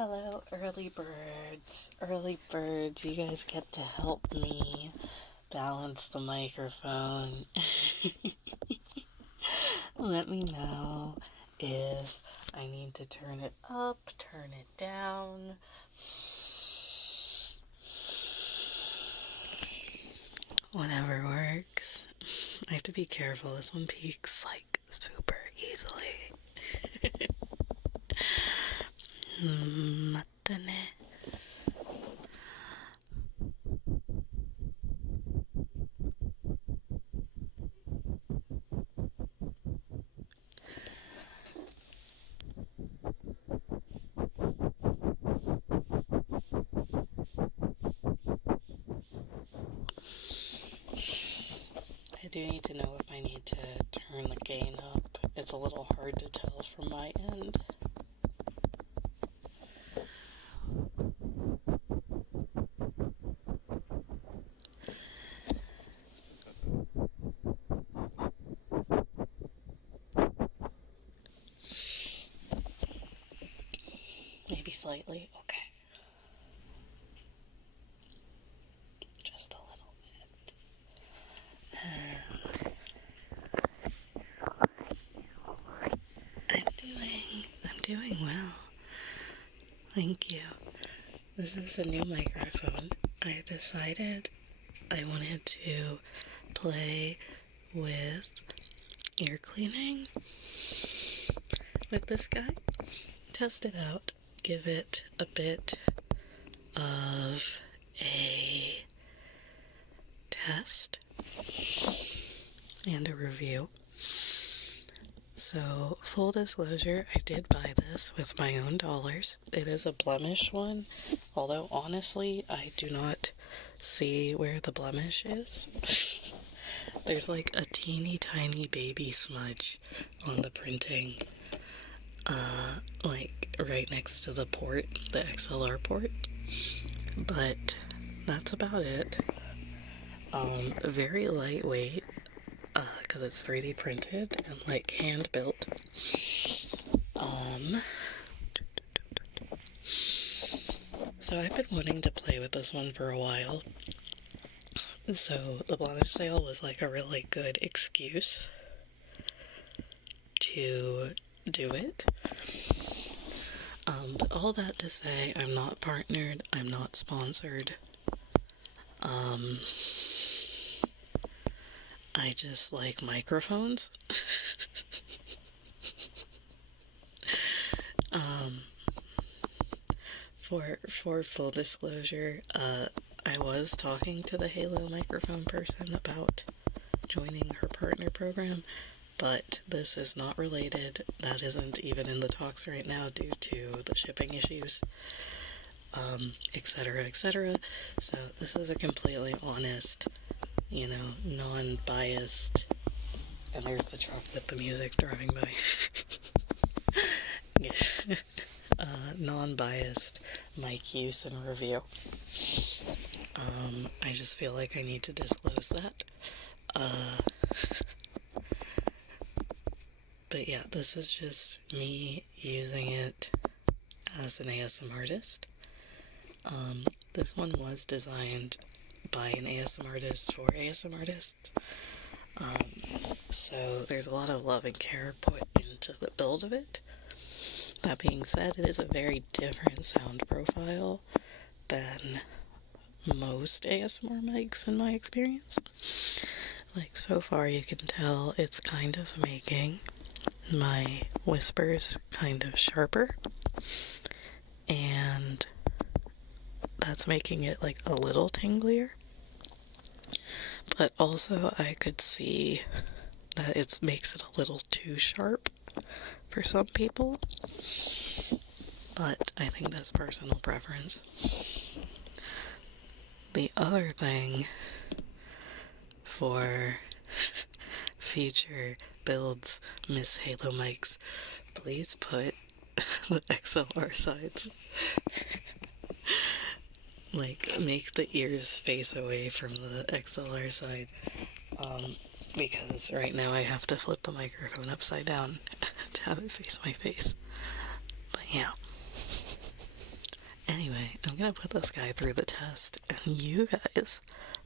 Hello, early birds. Early birds, you guys get to help me balance the microphone. Let me know if I need to turn it up, turn it down. Whatever works. I have to be careful. This one peaks like super easily. Matane. I do need to know if I need to turn the gain up. It's a little hard to tell from my end. Maybe slightly. Okay. Just a little bit. I'm doing well. Thank you. This is a new microphone. I decided I wanted to play with ear cleaning with this guy. Test it out. Give it a bit of a test and a review. So, full disclosure, I did buy this with my own dollars. It is a blemish one, although honestly, I do not see where the blemish is. There's like a teeny tiny baby smudge on the printing, like right next to the port, the XLR port, but that's about it. Very lightweight, because it's 3D printed and like hand built. So I've been wanting to play with this one for a while. So the blemish sale was like a really good excuse to do it. But all that to say, I'm not partnered, I'm not sponsored. I just like microphones. For full disclosure, I was talking to the Halo microphone person about joining her partner program, but this is not related. That isn't even in the talks right now due to the shipping issues, etc., etc. So this is a completely honest, non-biased, and there's the truck with the music driving by. Non-biased mic use and review. I just feel like I need to disclose that. But yeah, this is just me using it as an ASMR artist. This one was designed by an ASMR artist for ASMR artists. So there's a lot of love and care put into the build of it. That being said, it is a very different sound profile than most ASMR mics in my experience. Like, so far you can tell it's kind of making my whispers kind of sharper, and that's making it like a little tinglier. But also I could see that it makes it a little too sharp for some people, but I think that's personal preference. The other thing for future builds, Miss Halo mics, please put the XLR sides. Like, make the ears face away from the XLR side. Because right now I have to flip the microphone upside down to have it face my face. But yeah. gonna put this guy through the test, and you guys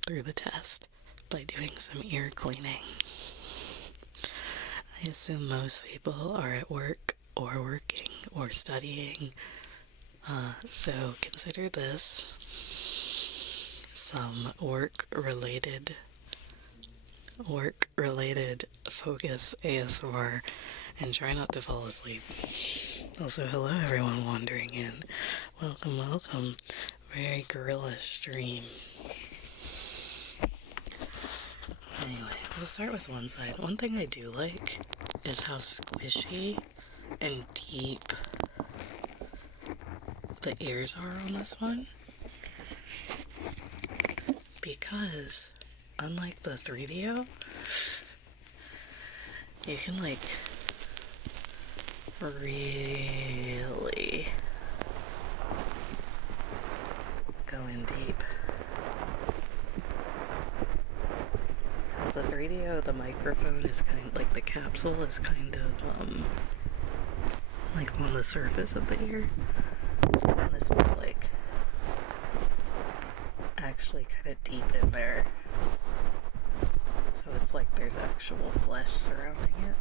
through the test, by doing some ear cleaning. I assume most people are at work, or working, or studying, so consider this some work-related focus ASMR, and try not to fall asleep. Also, hello everyone wandering in. Welcome, welcome. Very gorilla stream. Anyway, we'll start with one side. One thing I do like is how squishy and deep the ears are on this one. Because, unlike the 3DO, you can, like, really go in deep. Because the 3DO, the microphone is kind of, like, the capsule is kind of, like, on the surface of the ear. And this one's, like, actually kind of deep in there. So it's like there's actual flesh surrounding it.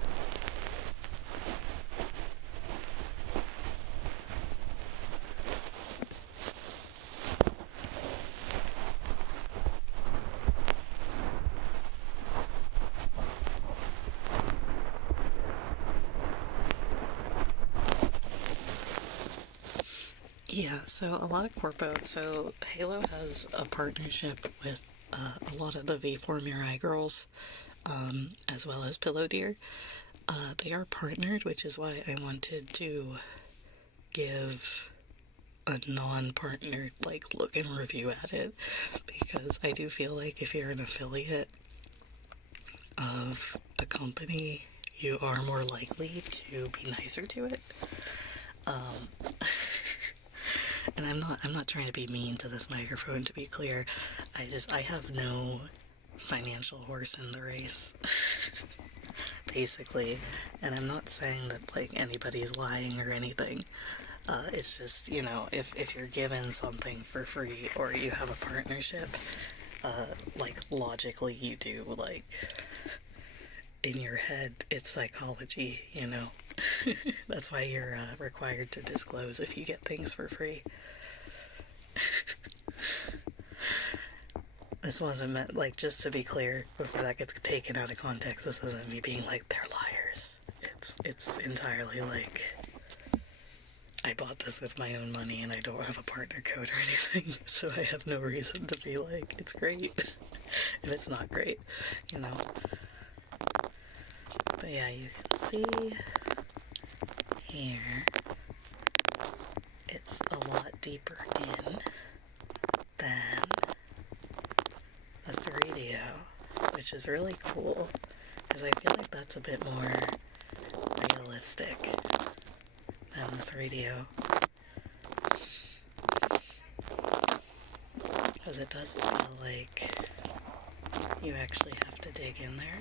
Yeah, so a lot of corpo, so Halo has a partnership with a lot of the V4 Mirai girls, as well as Pillow Deer. They are partnered, which is why I wanted to give a non-partnered, like, look and review at it, because I do feel like if you're an affiliate of a company, you are more likely to be nicer to it. And I'm not trying to be mean to this microphone, to be clear. I have no financial horse in the race, basically. And I'm not saying that, like, anybody's lying or anything. It's just, you know, if you're given something for free or you have a partnership, like, logically you do, like, in your head, it's psychology, you know? That's why you're required to disclose if you get things for free. This wasn't meant, like, just to be clear, before that gets taken out of context, this isn't me being like, they're liars. It's entirely like, I bought this with my own money and I don't have a partner code or anything, so I have no reason to be like, it's great, if it's not great, you know? But yeah, you can see here, it's a lot deeper in than the 3DO, which is really cool, because I feel like that's a bit more realistic than the 3DO. Because it does feel like you actually have to dig in there.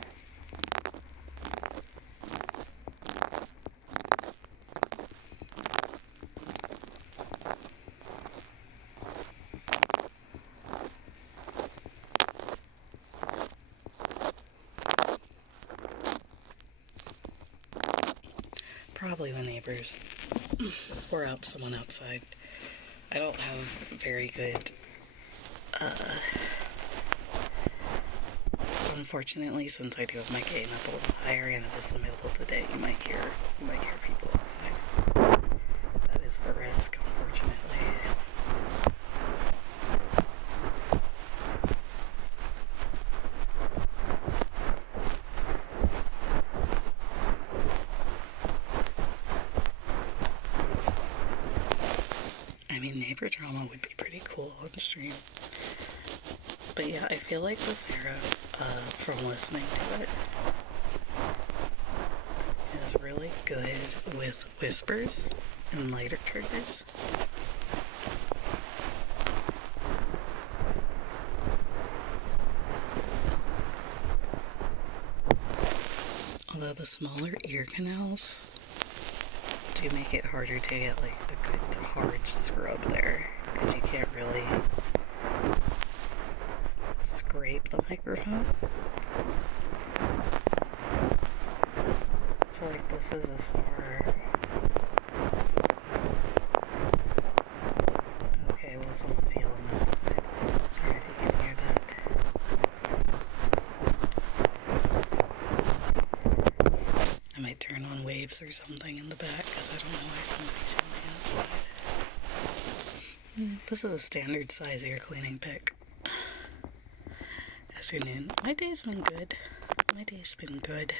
Probably the neighbors, or someone outside. I don't have very good, unfortunately, since I do have my gain up a little higher and it is the middle of the day, you might hear people outside. That is the risk, unfortunately. Neighbor drama would be pretty cool on stream. But yeah, I feel like the Seraph, from listening to it, is really good with whispers and lighter triggers. Although the smaller ear canals do make it harder to get like a good hard scrub there, because you can't really scrape the microphone. So like this is as far. Okay, well someone's yelling outside. Sorry if you can hear that. I might turn on waves or something in the back because I don't know why somebody's yelling outside. This is a standard size ear cleaning pick. Afternoon. My day's been good. My day's been good.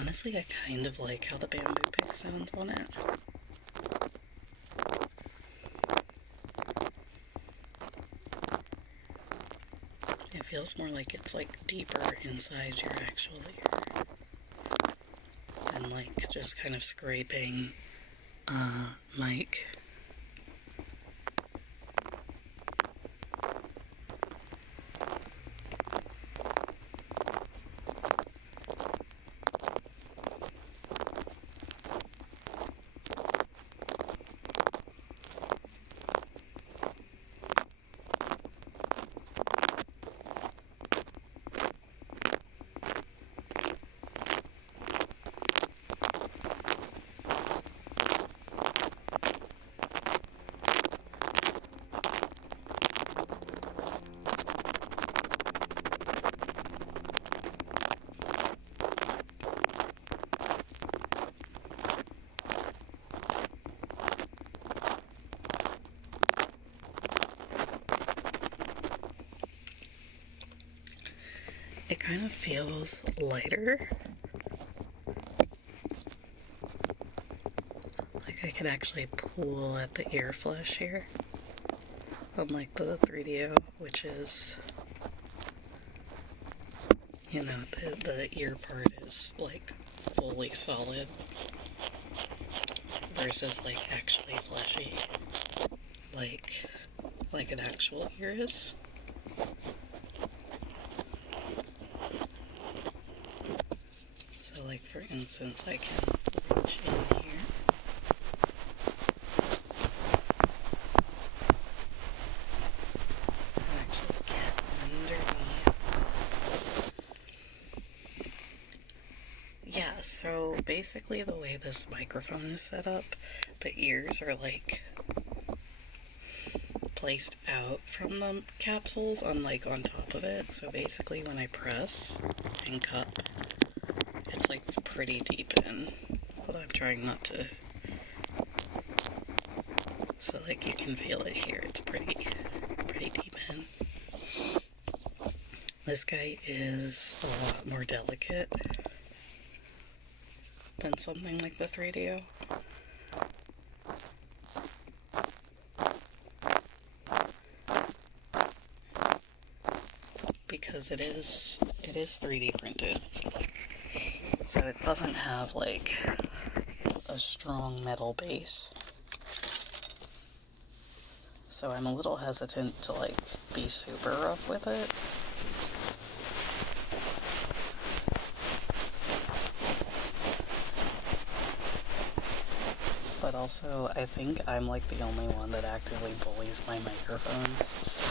Honestly, I kind of like how the bamboo pick sounds on it. It feels more like it's like deeper inside your actual ear than like just kind of scraping mic. It kind of feels lighter. Like I could actually pull at the ear flesh here. Unlike the 3DO, which is, you know, the ear part is like fully solid versus like actually fleshy, like an actual ear is. So like for instance, I can reach in here. And actually get underneath. Yeah, so basically the way this microphone is set up, the ears are like placed out from the capsules on top of it. So basically when I press and cup, it's like pretty deep in. Although I'm trying not to. So like you can feel it here. It's pretty deep in. This guy is a lot more delicate than something like the 3DO. Because it is 3D printed. So it doesn't have like a strong metal base. So I'm a little hesitant to like be super rough with it. But also I think I'm like the only one that actively bullies my microphones, so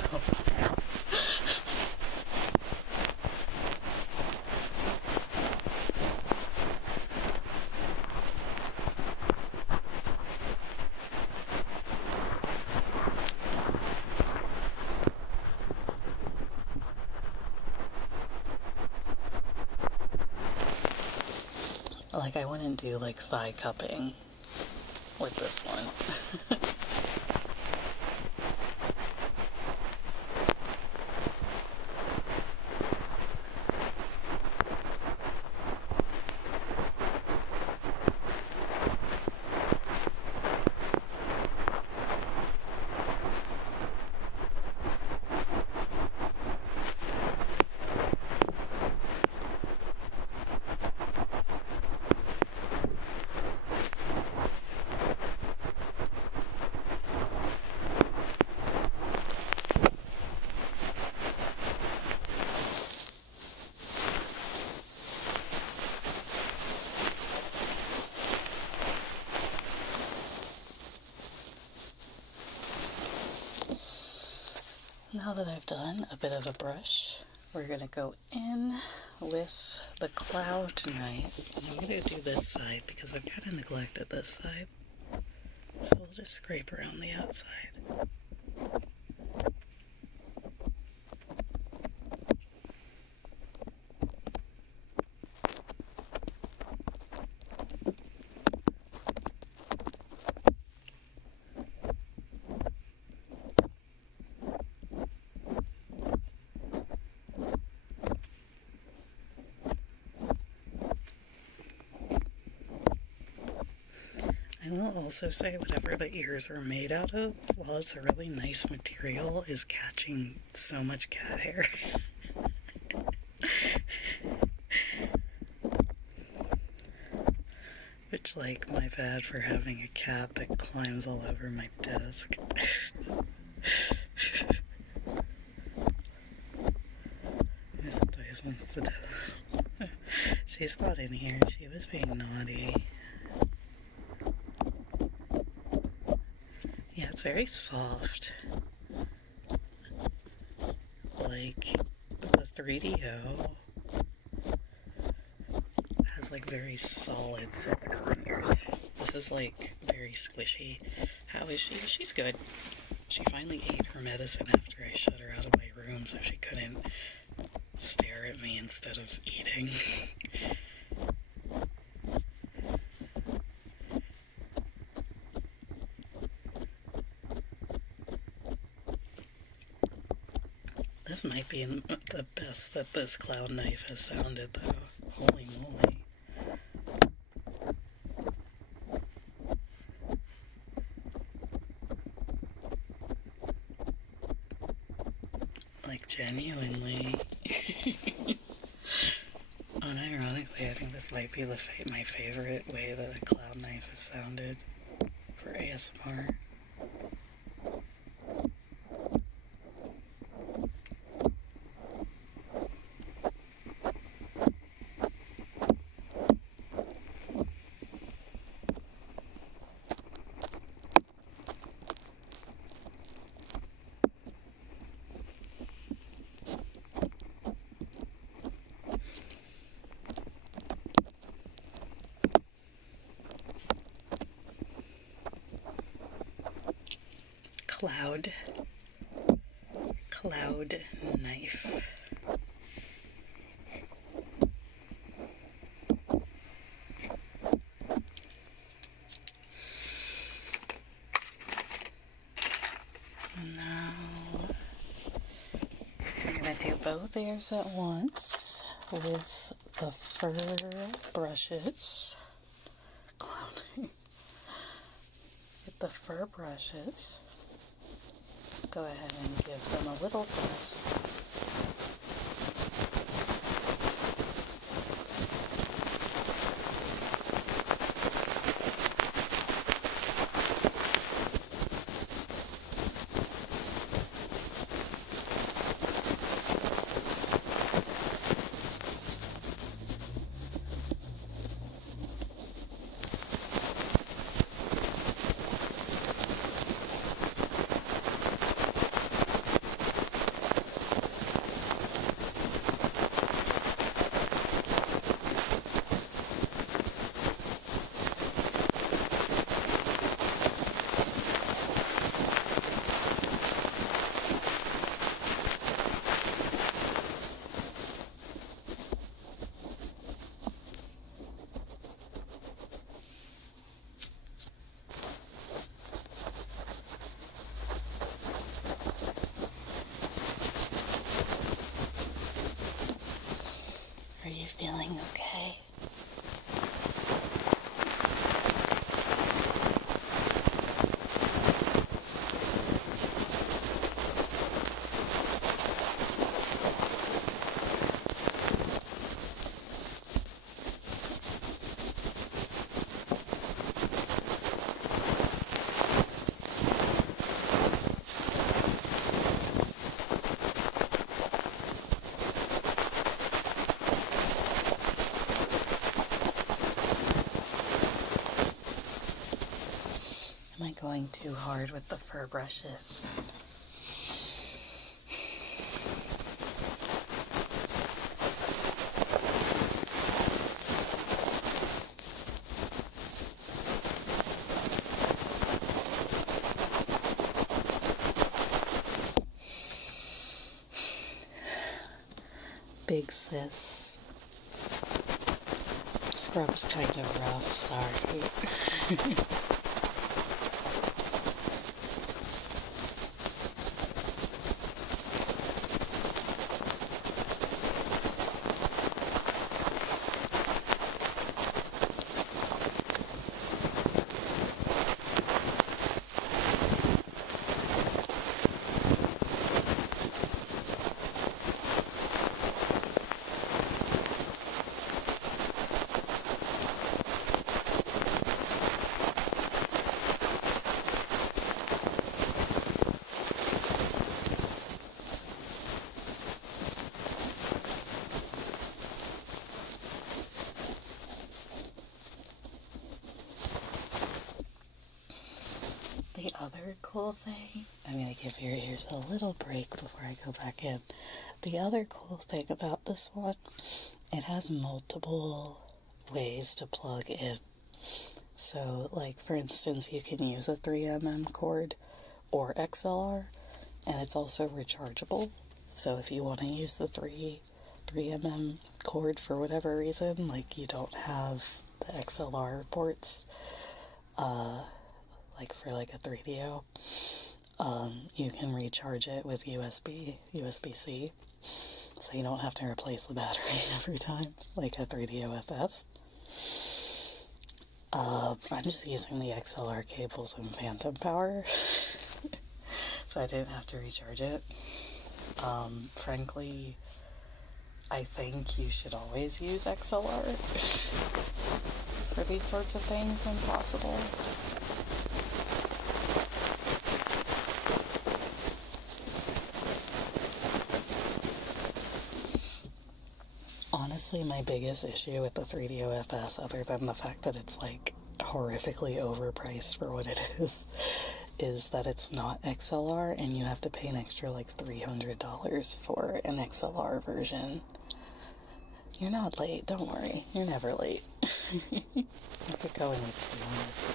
like I wouldn't do like thigh cupping with this one. now that I've done a bit of a brush, we're going to go in with the cloud knife. And I'm going to do this side because I've kind of neglected this side. So we'll just scrape around the outside. I will also say whatever the ears are made out of, while it's a really nice material, is catching so much cat hair. Which, like, my bad for having a cat that climbs all over my desk. This place wants to do. She's not in here. She was being naughty. Yeah, it's very soft. Like, the 3DO has like very solid silicone ears. This is like very squishy. How is she? She's good. She finally ate her medicine after I shut her out of my room so she couldn't stare at me instead of eating. This might be the best that this cloud knife has sounded, though. Holy moly. Like, genuinely. Unironically, I think this might be my favorite way that a cloud knife has sounded for ASMR. Cloud knife. Now I'm gonna do both ears at once with the fur brushes. With the fur brushes. Go ahead and give them a little dust. Are you feeling okay? Am I going too hard with the fur brushes? Big sis. Scrub's kind of rough, sorry. The other cool thing, I'm going to give your ears a little break before I go back in. The other cool thing about this one, it has multiple ways to plug in. So, like, for instance, you can use a 3mm cord or XLR, and it's also rechargeable. So if you want to use the 3mm cord for whatever reason, like you don't have the XLR ports, like for like a 3DO, you can recharge it with USB-C, so you don't have to replace the battery every time, like a 3DO FS. I'm just using the XLR cables and phantom power, so I didn't have to recharge it. Frankly, I think you should always use XLR for these sorts of things when possible. Honestly, my biggest issue with the 3DO FS, other than the fact that it's like horrifically overpriced for what it is that it's not XLR and you have to pay an extra like $300 for an XLR version. You're not late, don't worry. You're never late. I could go in with 2 on this.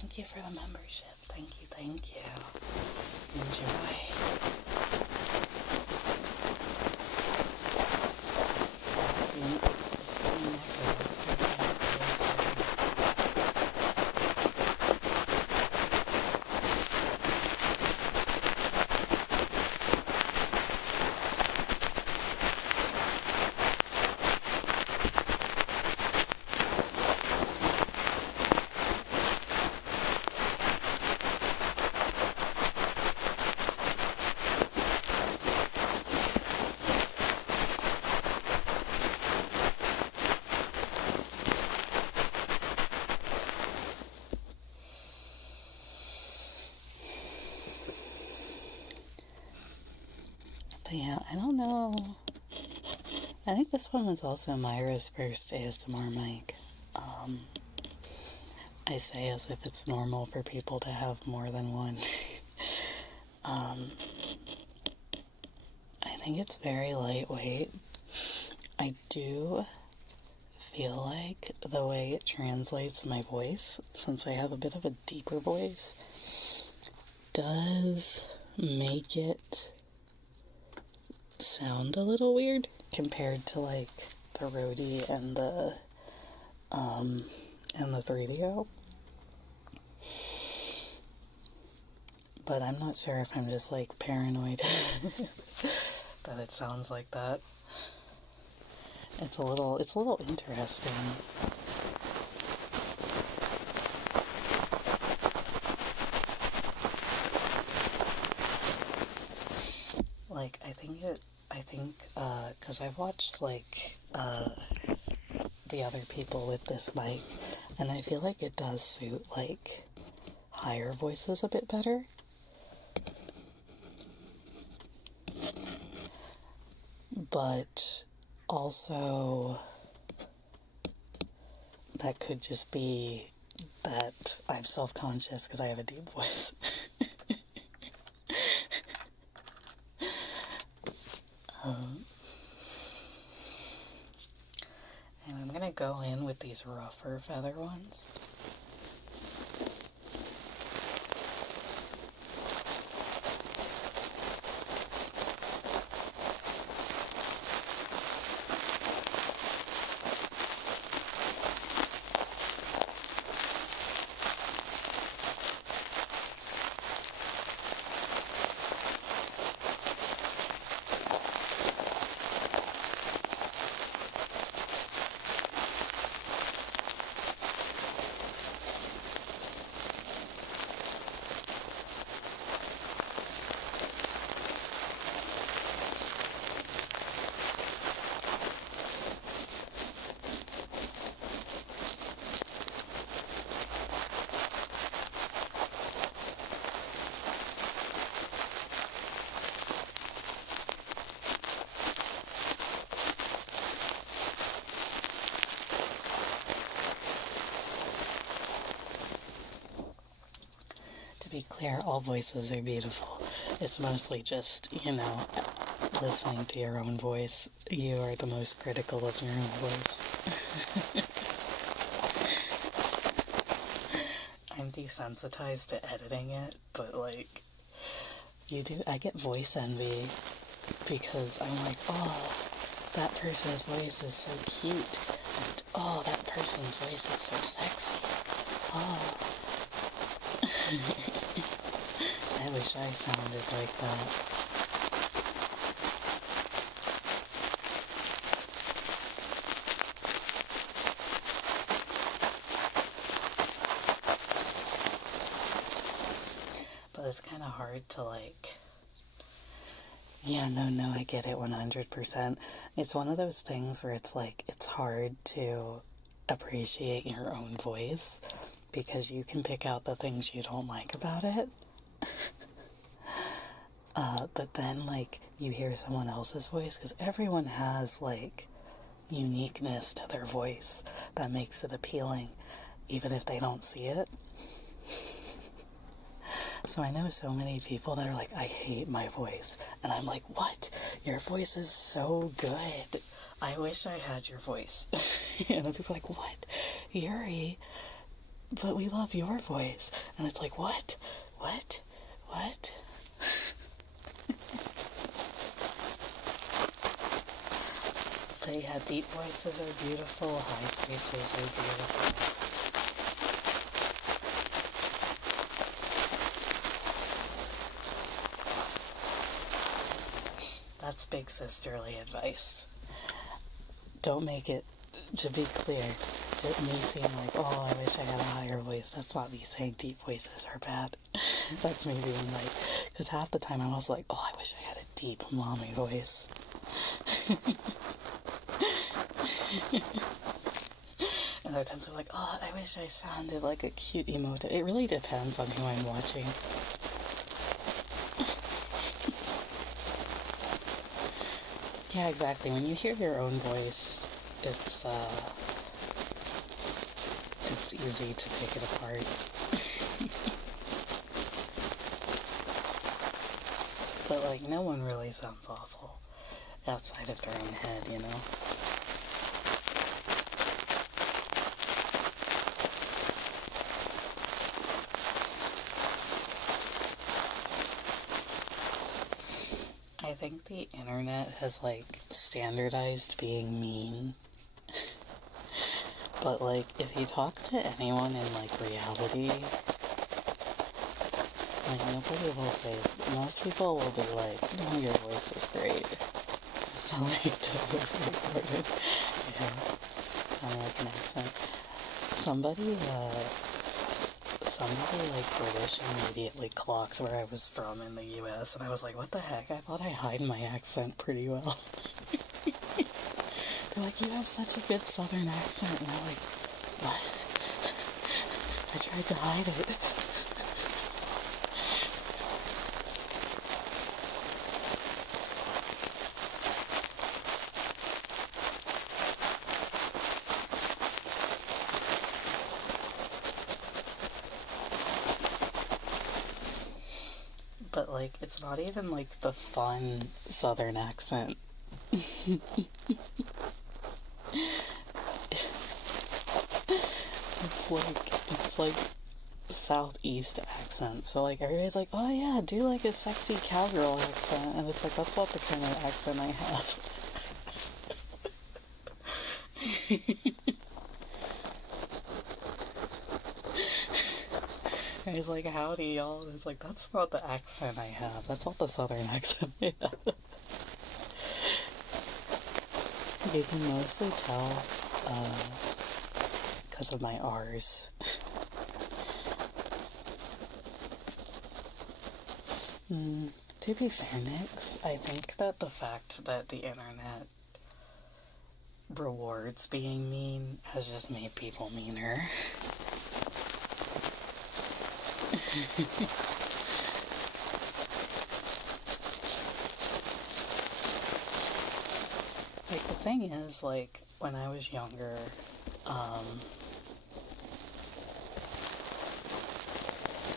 Thank you for the membership. Thank you, thank you. Enjoy. It's getting echo. But yeah, I don't know. I think this one was also Myra's first ASMR mic. I say as if it's normal for people to have more than one. I think it's very lightweight. I do feel like the way it translates my voice, since I have a bit of a deeper voice, does make it sound a little weird compared to like the Rode and the 3DO. but I'm not sure if I'm just, like, paranoid that it sounds like that. It's a little interesting. Like, I think, because I've watched, like, the other people with this mic, and I feel like it does suit, like, higher voices a bit better. But also, that could just be that I'm self-conscious because I have a deep voice. And I'm gonna go in with these rougher feather ones. To be clear, all voices are beautiful. It's mostly just, you know, listening to your own voice. You are the most critical of your own voice. I'm desensitized to editing it, but, like, I get voice envy because I'm like, oh, that person's voice is so cute, and oh, that person's voice is so sexy. Oh. I wish I sounded like that. But it's kind of hard to, like, yeah, no, I get it 100%. It's one of those things where it's like, it's hard to appreciate your own voice because you can pick out the things you don't like about it. But then, like, you hear someone else's voice, because everyone has, like, uniqueness to their voice that makes it appealing, even if they don't see it. So I know so many people that are like, I hate my voice. And I'm like, what? Your voice is so good. I wish I had your voice. And then people are like, what? Yuri, but we love your voice. And it's like, what? What? What? But yeah, deep voices are beautiful, high voices are beautiful. That's big sisterly advice. Don't make it, to be clear, to me seem like, oh, I wish I had a higher voice. That's not me saying deep voices are bad. That's me being like, because half the time I'm also like, oh, I wish I had a deep mommy voice. And other times I'm like, oh, I wish I sounded like a cute emote. It really depends on who I'm watching. Yeah, exactly. When you hear your own voice, it's easy to pick it apart. But, like, no one really sounds awful outside of their own head, you know? I think the internet has, like, standardized being mean. But, like, if you talk to anyone in, like, reality, Like, nobody will say, most people will be like, no, your voice is great. Sound like totally recorded. Yeah, sound like an accent. Somebody like British immediately clocked where I was from in the US, and I was like, what the heck? I thought I hide my accent pretty well. They're like, you have such a good southern accent, and I'm like, what? I tried to hide it. But, like, it's not even, like, the fun southern accent. It's like southeast accent. So, like, everybody's like, oh yeah, do like a sexy cowgirl accent. And it's like, that's not the kind of accent I have. And he's like, howdy, y'all. And it's like, that's not the accent I have. That's not the southern accent I have. You can mostly tell, because of my R's. To be fair, Nix, I think that the fact that the internet rewards being mean has just made people meaner. Like, the thing is, like, when I was younger,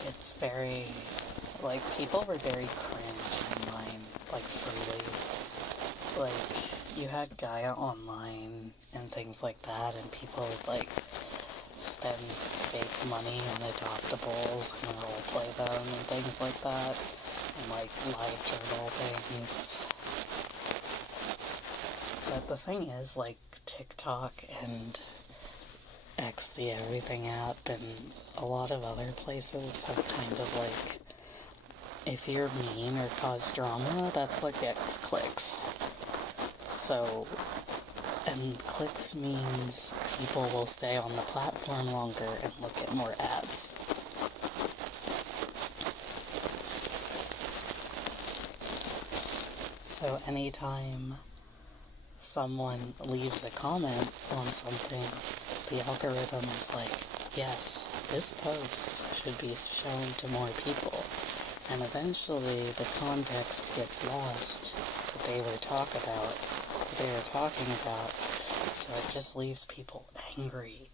it's very, like, people were very cringe online, like, freely. Like, you had Gaia online and things like that, and people would, like, spend fake money on adoptables and roleplay them and things like that, and, like, live journal things. But the thing is, like, TikTok and X, the Everything app, and a lot of other places have kind of, like, if you're mean or cause drama, that's what gets clicks. So, and clicks means people will stay on the platform longer and look at more ads. So anytime someone leaves a comment on something, the algorithm is like, yes, this post should be shown to more people. And eventually the context gets lost that they were talking about. So it just leaves people angry.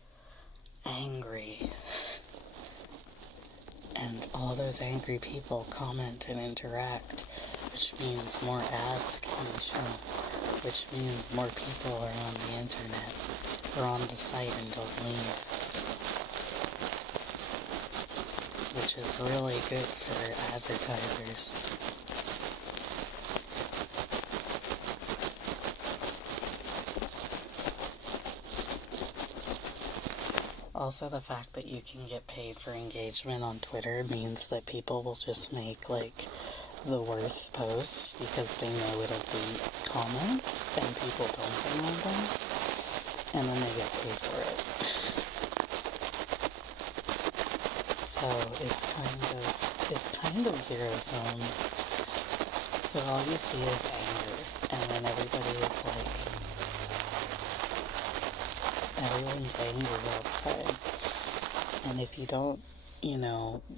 And all those angry people comment and interact, which means more ads can be shown, which means more people are on the internet, or on the site and don't leave. Which is really good for advertisers. Also, the fact that you can get paid for engagement on Twitter means that people will just make, like, the worst posts because they know it'll be comments and people don't comment them, and then they get paid for it. So it's kind of zero sum. So all you see is anger, and then everybody is like, everyone's angry all the time. And if you don't,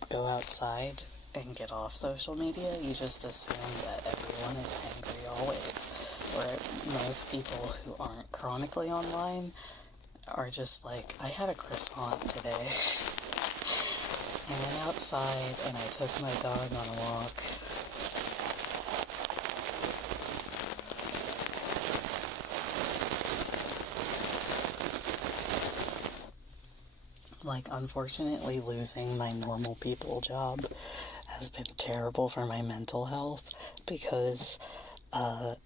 go outside and get off social media, you just assume that everyone is angry always. Where most people who aren't chronically online are just like, I had a croissant today. I went outside and I took my dog on a walk. Like, unfortunately, losing my normal people job has been terrible for my mental health because I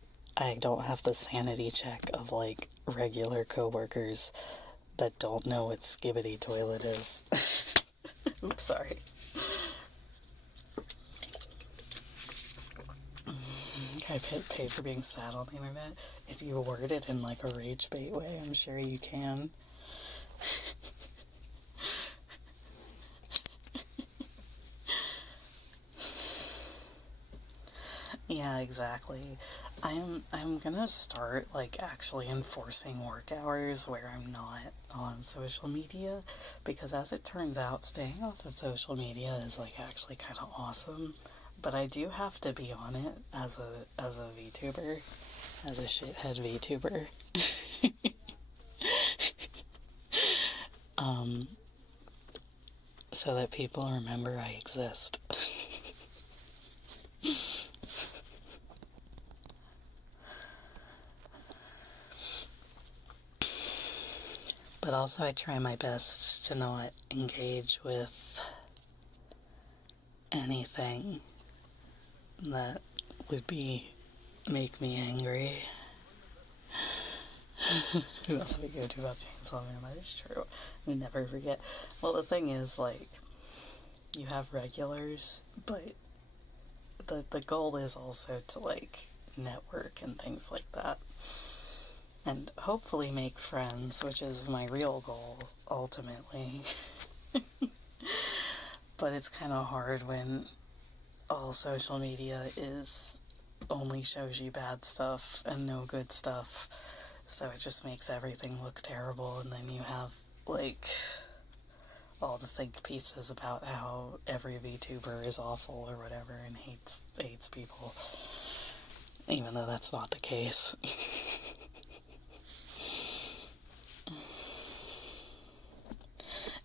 don't have the sanity check of, like, regular coworkers that don't know what skibbity toilet is. Oops, sorry. I get paid for being sad on the internet. If you word it in like a rage bait way, I'm sure you can. Yeah, exactly. I'm gonna start like actually enforcing work hours where I'm not on social media, because as it turns out, staying off of social media is like actually kind of awesome. But I do have to be on it as a VTuber, as a shithead VTuber. So that people remember I exist. But also I try my best to not engage with anything that would make me angry. Who else we go to about Chainsaw Man? That is true. We never forget. Well, the thing is, like, you have regulars, but the goal is also to, like, network and things like that. And hopefully make friends, which is my real goal, ultimately. But it's kind of hard when all social media only shows you bad stuff and no good stuff. So it just makes everything look terrible, and then you have, like, all the think pieces about how every VTuber is awful or whatever and hates people. Even though that's not the case.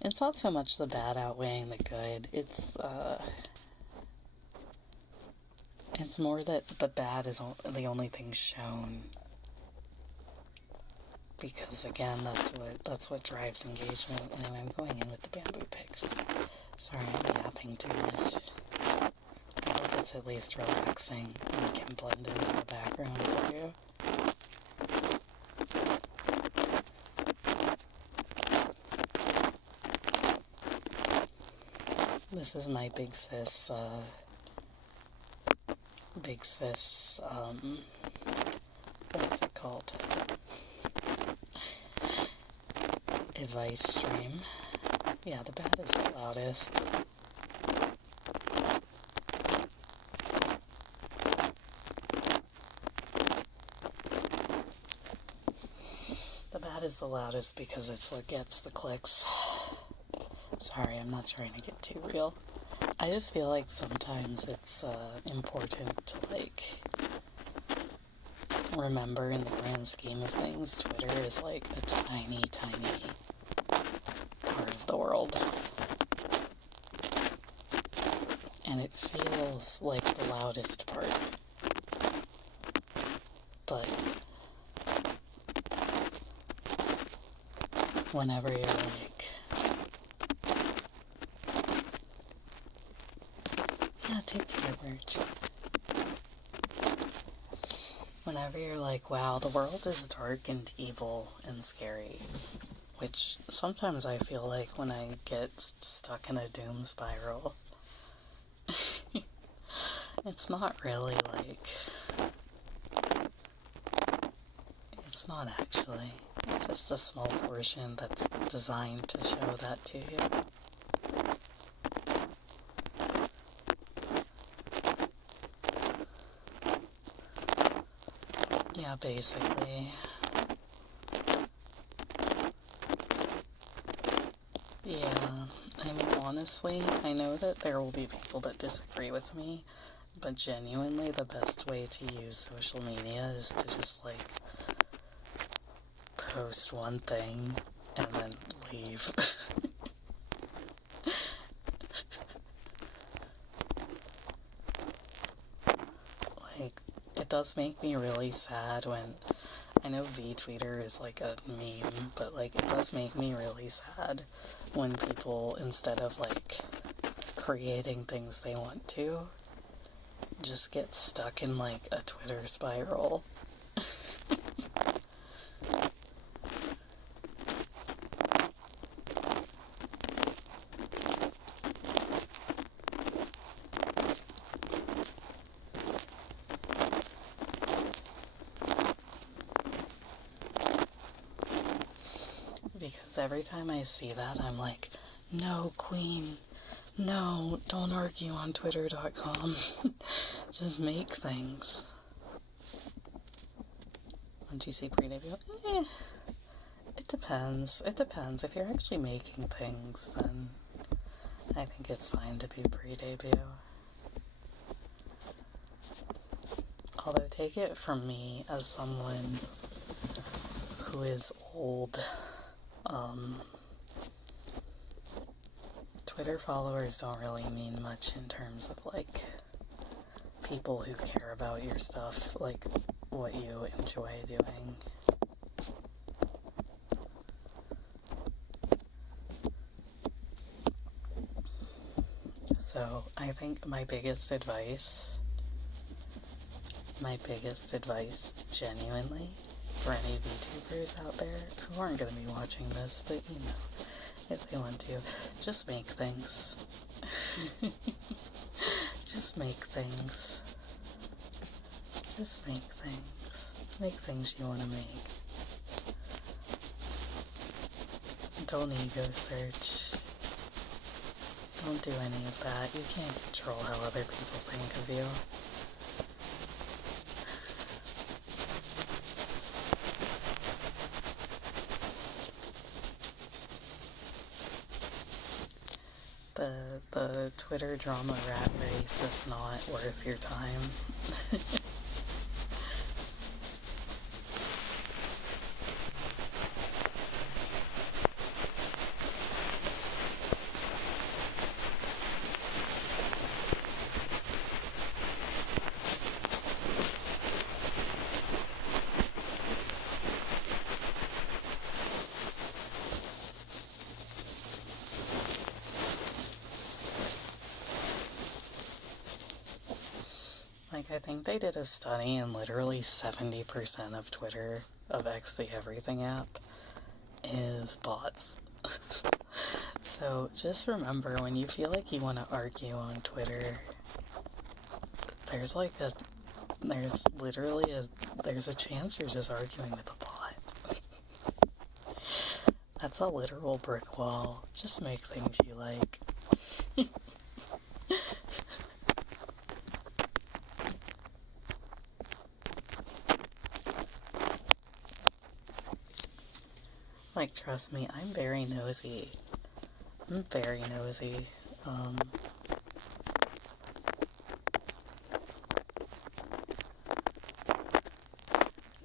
It's not so much the bad outweighing the good. It's more that the bad is the only thing shown. Because again, that's what drives engagement. Anyway, I'm going in with the bamboo picks. Sorry, I'm yapping too much. I hope it's at least relaxing and can blend into the background for you. This is my big sis, what's it called? Advice stream. Yeah, the bat is the loudest. The bat is the loudest because it's what gets the clicks. Sorry, I'm not trying to get too real. I just feel like sometimes it's important to, like, remember in the grand scheme of things, Twitter is like a tiny, tiny part of the world. And it feels like the loudest part. But whenever you're like, yeah, take care, Birch. Whenever you're like, wow, the world is dark and evil and scary, which sometimes I feel like when I get stuck in a doom spiral, it's not really like, it's not actually, it's just a small portion that's designed to show that to you. Yeah, basically. Yeah, I mean, honestly, I know that there will be people that disagree with me, but genuinely the best way to use social media is to just, like, post one thing and then leave. Like, it does make me really sad when, I know VTweeter is like a meme, but like it does make me really sad when people, instead of like creating things they want to, just get stuck in like a Twitter spiral. Because every time I see that, I'm like, no, queen, no, don't argue on twitter.com. Just make things. Once you see pre-debut, it depends. It depends. If you're actually making things, then I think it's fine to be pre-debut. Although, take it from me as someone who is old, Twitter followers don't really mean much in terms of, like, people who care about your stuff, like, what you enjoy doing. So, I think my biggest advice, genuinely, for any VTubers out there who aren't going to be watching this, but, you know, if they want to, just make things. Just make things. Just make things. Make things you want to make. Don't ego search. Don't do any of that. You can't control how other people think of you. The Twitter drama rat race is not worth your time. I think they did a study and literally 70% of Twitter, of X the Everything app, is bots. So just remember, when you feel like you want to argue on Twitter, there's a chance you're just arguing with a bot. That's a literal brick wall. Just make things you like. Like, trust me, I'm very nosy. I'm very nosy.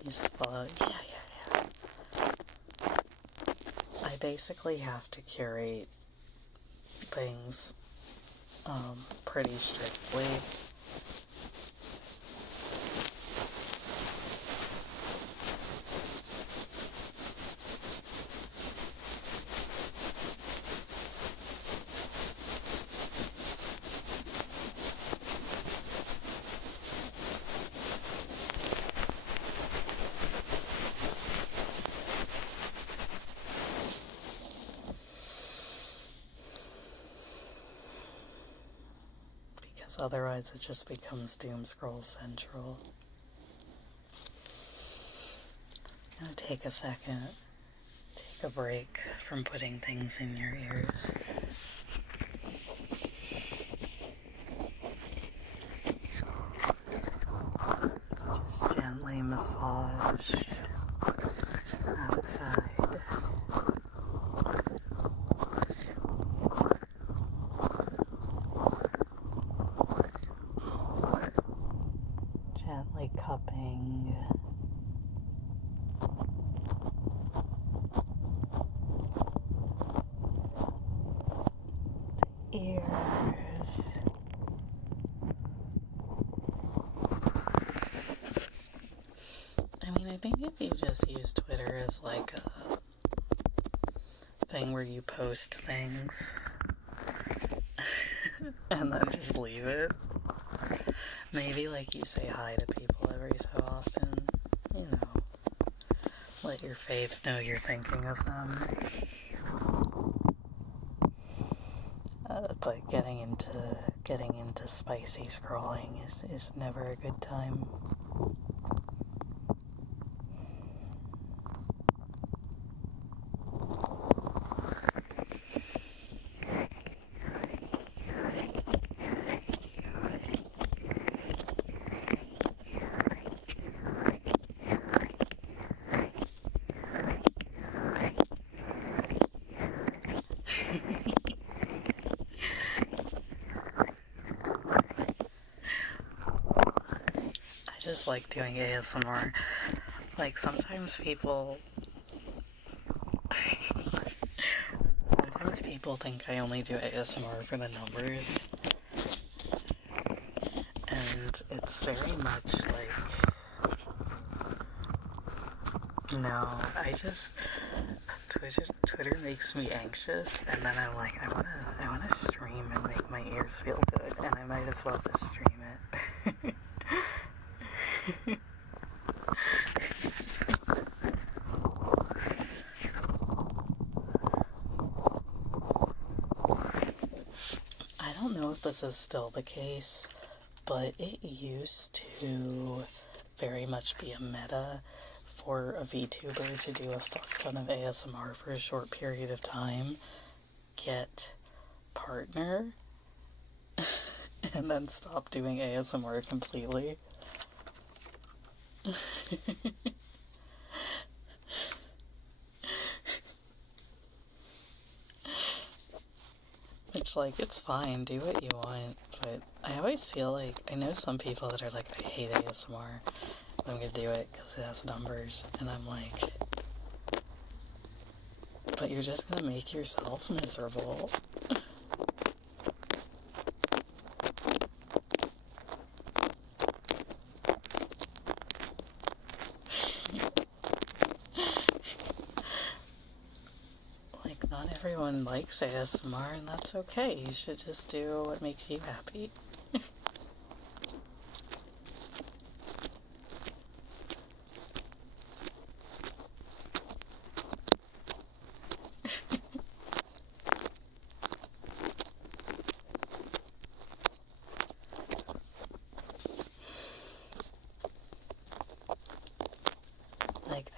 Used to follow, yeah. I basically have to curate things, pretty strictly. Otherwise it just becomes doom scroll central. I'm gonna take a second, take a break from putting things in your ears. Just gently massage outside. Gently cupping the ears. I mean, I think if you just use Twitter as like a thing where you post things and then just leave it. Maybe, like, you say hi to people every so often, you know, let your faves know you're thinking of them. But getting into spicy scrolling is never a good time. just like doing ASMR. Like, sometimes people think I only do ASMR for the numbers. And it's very much like, no, Twitter makes me anxious, and then I'm like, I wanna stream and make my ears feel good, and I might as well just stream it. I don't know if this is still the case, but it used to very much be a meta for a VTuber to do a fuck ton of ASMR for a short period of time, get partner, and then stop doing ASMR completely. Which, like, it's fine, do what you want, but I always feel like, I know some people that are like, I hate ASMR, but I'm gonna do it because it has numbers, and I'm like, but you're just gonna make yourself miserable. Like, not everyone likes ASMR, and that's okay. You should just do what makes you happy.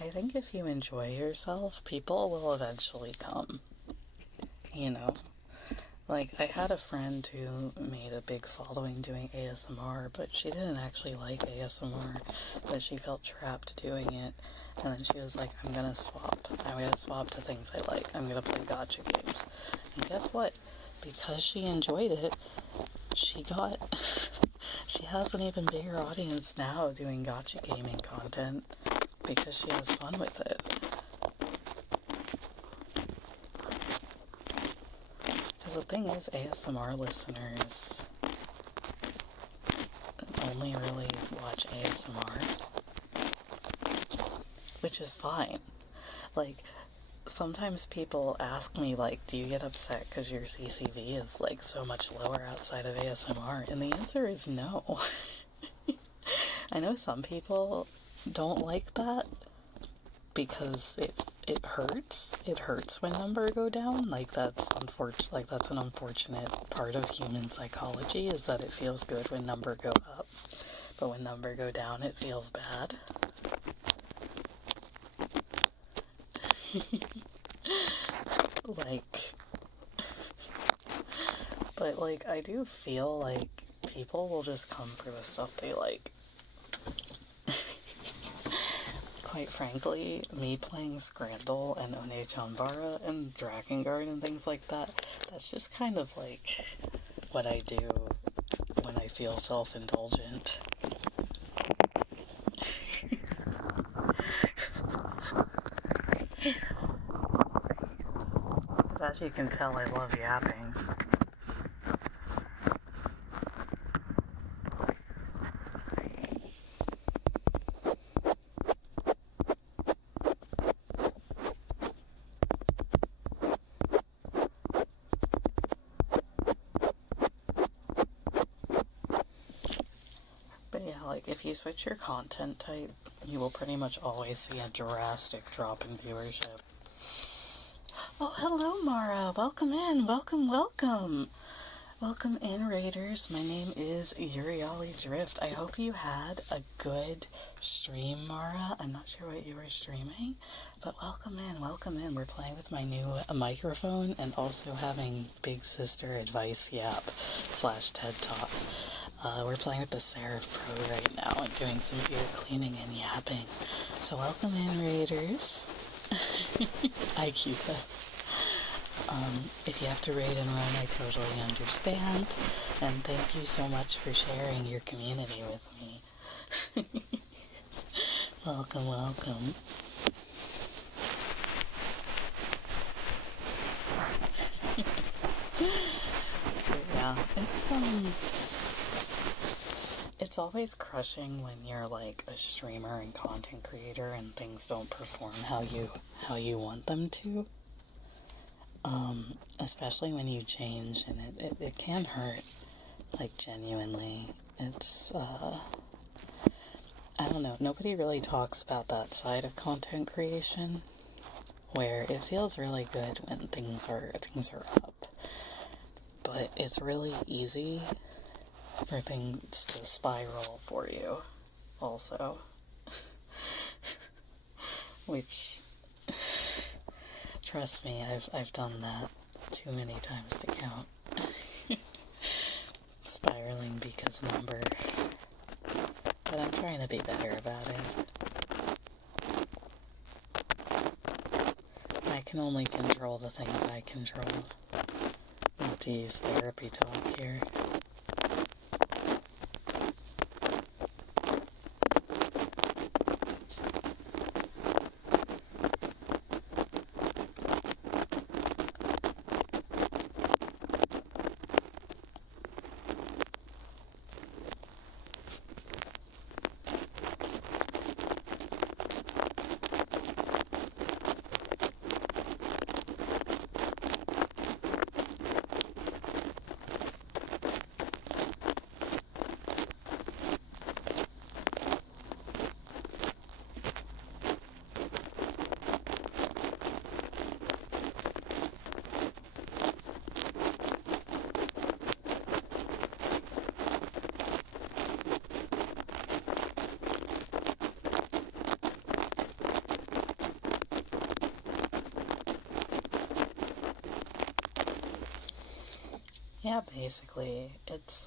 I think if you enjoy yourself, people will eventually come, you know? Like, I had a friend who made a big following doing ASMR, but she didn't actually like ASMR, but she felt trapped doing it, and then she was like, I'm gonna swap to things I like. I'm gonna play gacha games. And guess what? Because she enjoyed it, she has an even bigger audience now doing gacha gaming content. Because she has fun with it. Because the thing is, ASMR listeners only really watch ASMR, which is fine. Like, sometimes people ask me, like, do you get upset because your CCV is, like, so much lower outside of ASMR? And the answer is no. I know some people don't like that because it hurts. It hurts when numbers go down. Like, that's unfortunate. Like, that's an unfortunate part of human psychology, is that it feels good when numbers go up, but when numbers go down, it feels bad. Like, but like, I do feel like people will just come for the stuff they like. Quite frankly, me playing Scrandle and One-Chanbara and ENGuard and things like that, that's just kind of like what I do when I feel self-indulgent. As you can tell, I love yapping. If you switch your content type, you will pretty much always see a drastic drop in viewership. Oh, hello, Mara. Welcome in. Welcome, welcome. Welcome in, Raiders. My name is Uriali Drift. I hope you had a good stream, Mara. I'm not sure what you were streaming, but welcome in, welcome in. We're playing with my new microphone and also having Big Sister Advice Yap / TED Talk. We're playing with the Seraph Pro right now and doing some ear cleaning and yapping. So welcome in, Raiders. I keep this. If you have to raid and run, I totally understand. And thank you so much for sharing your community with me. Welcome, welcome. Yeah, it's always crushing when you're like a streamer and content creator and things don't perform how you want them to. Especially when you change, and it can hurt, like, genuinely. It's, I don't know, nobody really talks about that side of content creation, where it feels really good when things are up, but it's really easy for things to spiral for you, also. Which, trust me, I've done that too many times to count. Spiraling because number. But I'm trying to be better about it. I can only control the things I control. Not to use therapy talk here. Yeah, basically, it's,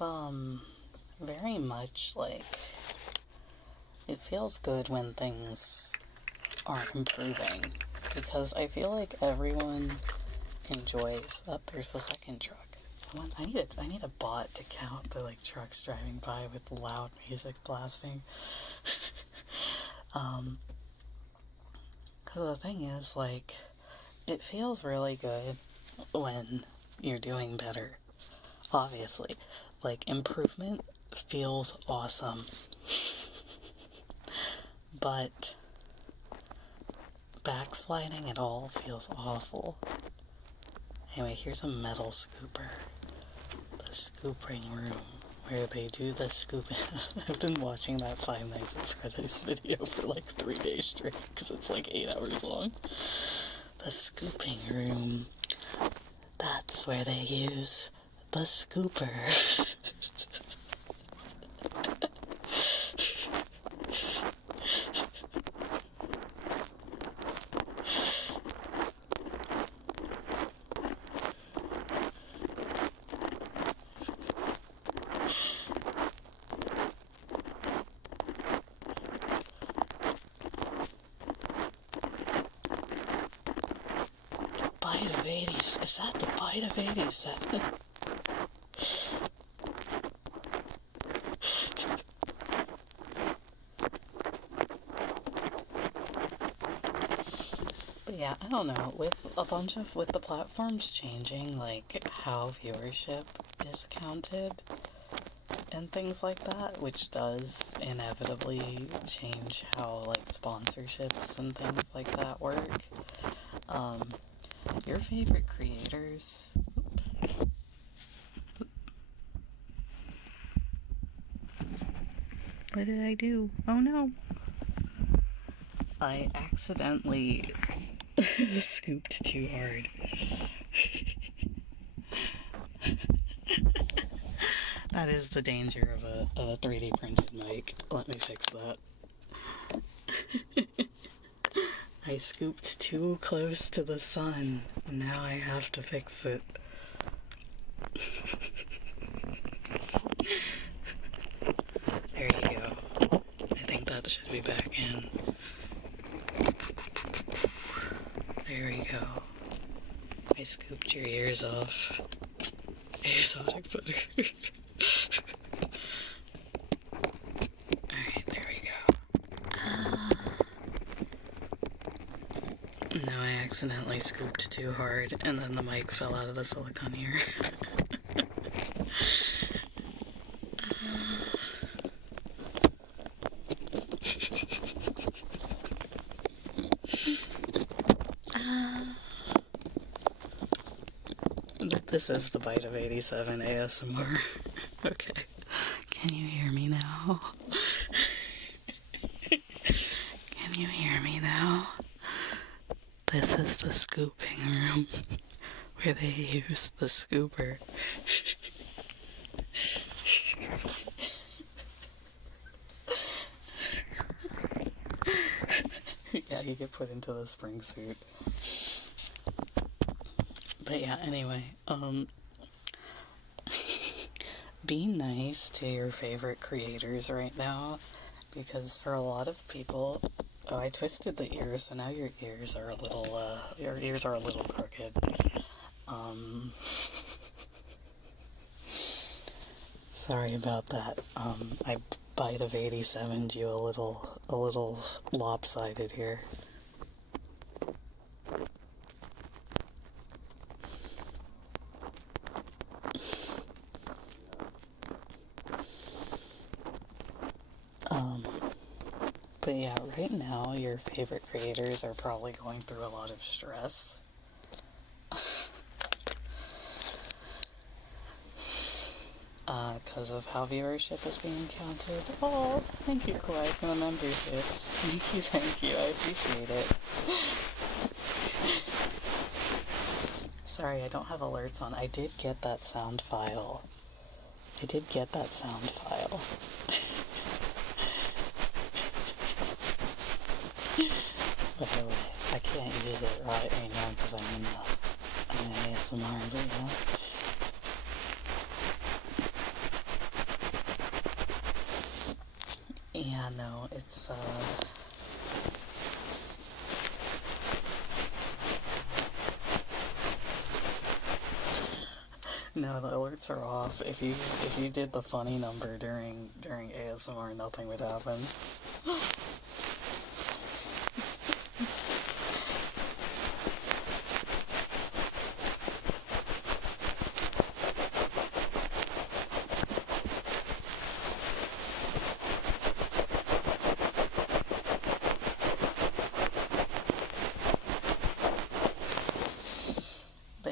very much like, it feels good when things are improving, because I feel like everyone enjoys, there's the second truck. I need a bot to count the, like, trucks driving by with loud music blasting. 'Cause the thing is, like, it feels really good when you're doing better. Obviously, like, improvement feels awesome, but backsliding at all feels awful. Anyway, here's a metal scooper, the scooping room, where they do the scooping. I've been watching that Five Nights at Freddy's video for like 3 days straight, because it's like 8 hours long. The scooping room, that's where they use the scooper. Bite of 80s. Is that the Bite of 87? But yeah, I don't know, with the platforms changing, like, how viewership is counted and things like that, which does inevitably change how, like, sponsorships and things like that work. Your favorite creators... What did I do? Oh no! I accidentally scooped too hard. That is the danger of a 3D printed mic. Let me fix that. I scooped too close to the sun. Now I have to fix it. There you go. I think that should be back in. There we go. I scooped your ears off. Exotic butter. Alright, there accidentally scooped too hard, and then the mic fell out of the silicone ear. This is the Bite of 87 ASMR. Okay. Can you hear me now? Can you hear me now? This is the scooping room where they use the scooper. Yeah, you get put into the spring suit. But yeah, anyway, be nice to your favorite creators right now, because for a lot of people, oh, I twisted the ears, so now your ears are a little crooked. Sorry about that. I Bite of 87'd you a little lopsided here. But yeah, right now your favorite creators are probably going through a lot of stress. Because of how viewership is being counted. Oh, thank you, Kawhi, for the memberships. Thank you, I appreciate it. Sorry, I don't have alerts on. I did get that sound file. But I can't use it right now because I'm in ASMR video. Yeah, no, it's, no, the alerts are off. If you did the funny number during ASMR, nothing would happen.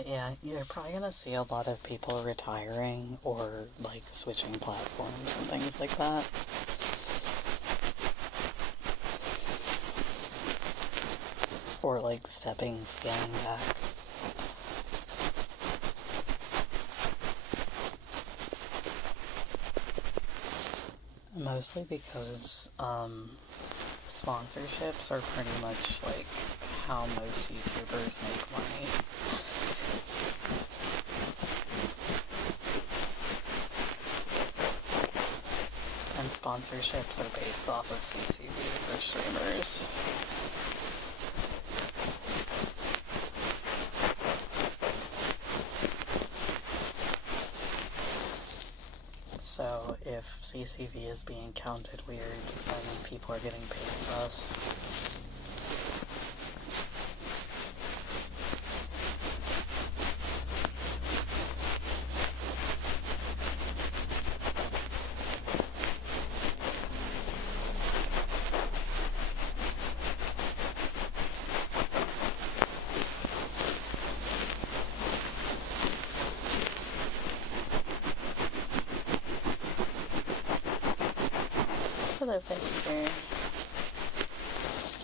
Yeah, you're probably gonna see a lot of people retiring or, like, switching platforms and things like that. Or, like, scaling back. Mostly because, sponsorships are pretty much, like, how most YouTubers make money. And sponsorships are based off of CCV for streamers. So if CCV is being counted weird, then people are getting paid less.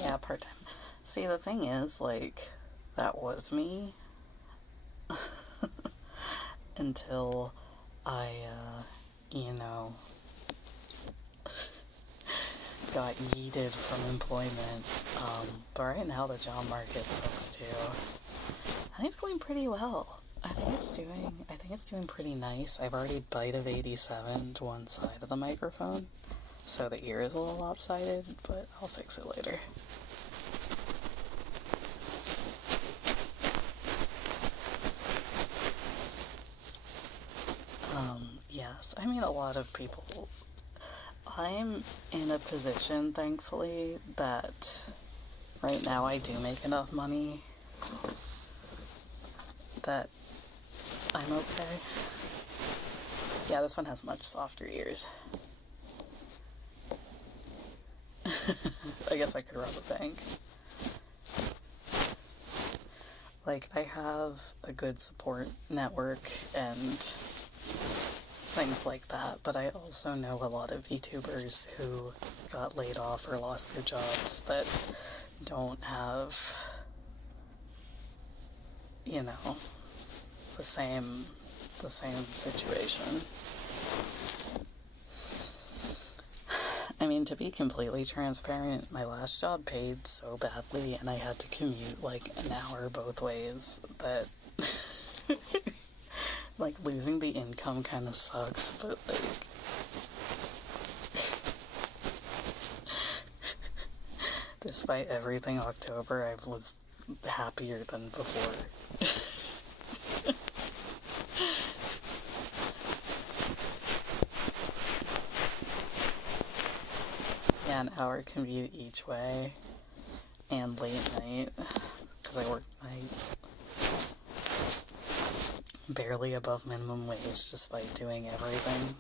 Yeah, part-time. See, the thing is, like, that was me until I, got yeeted from employment. But right now the job market sucks too. I think it's going pretty well. I think it's doing pretty nice. I've already Bite of 87 to one side of the microphone, so the ear is a little lopsided, but I'll fix it later. Yes, I mean, a lot of people. I'm in a position, thankfully, that right now I do make enough money that I'm okay. Yeah, this one has much softer ears. I guess I could rob a bank. Like, I have a good support network and things like that, but I also know a lot of VTubers who got laid off or lost their jobs that don't have, you know, the same situation. I mean, to be completely transparent, my last job paid so badly and I had to commute like an hour both ways that like losing the income kind of sucks, but like despite everything, October I was happier than before. Yeah, an hour commute each way, and late night, because I work nights. Barely above minimum wage despite doing everything.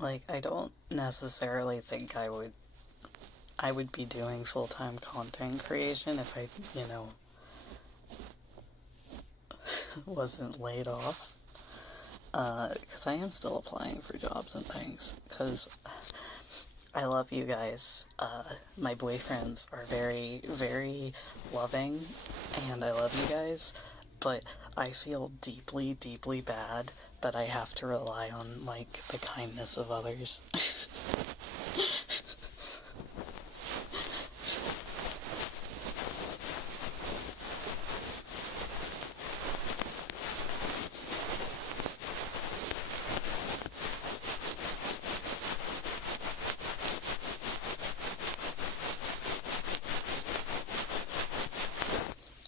Like, I don't necessarily think I would be doing full-time content creation if I, you know, wasn't laid off. Because I am still applying for jobs and things, because I love you guys. My boyfriends are very, very loving, and I love you guys, but I feel deeply, deeply bad that I have to rely on, like, the kindness of others.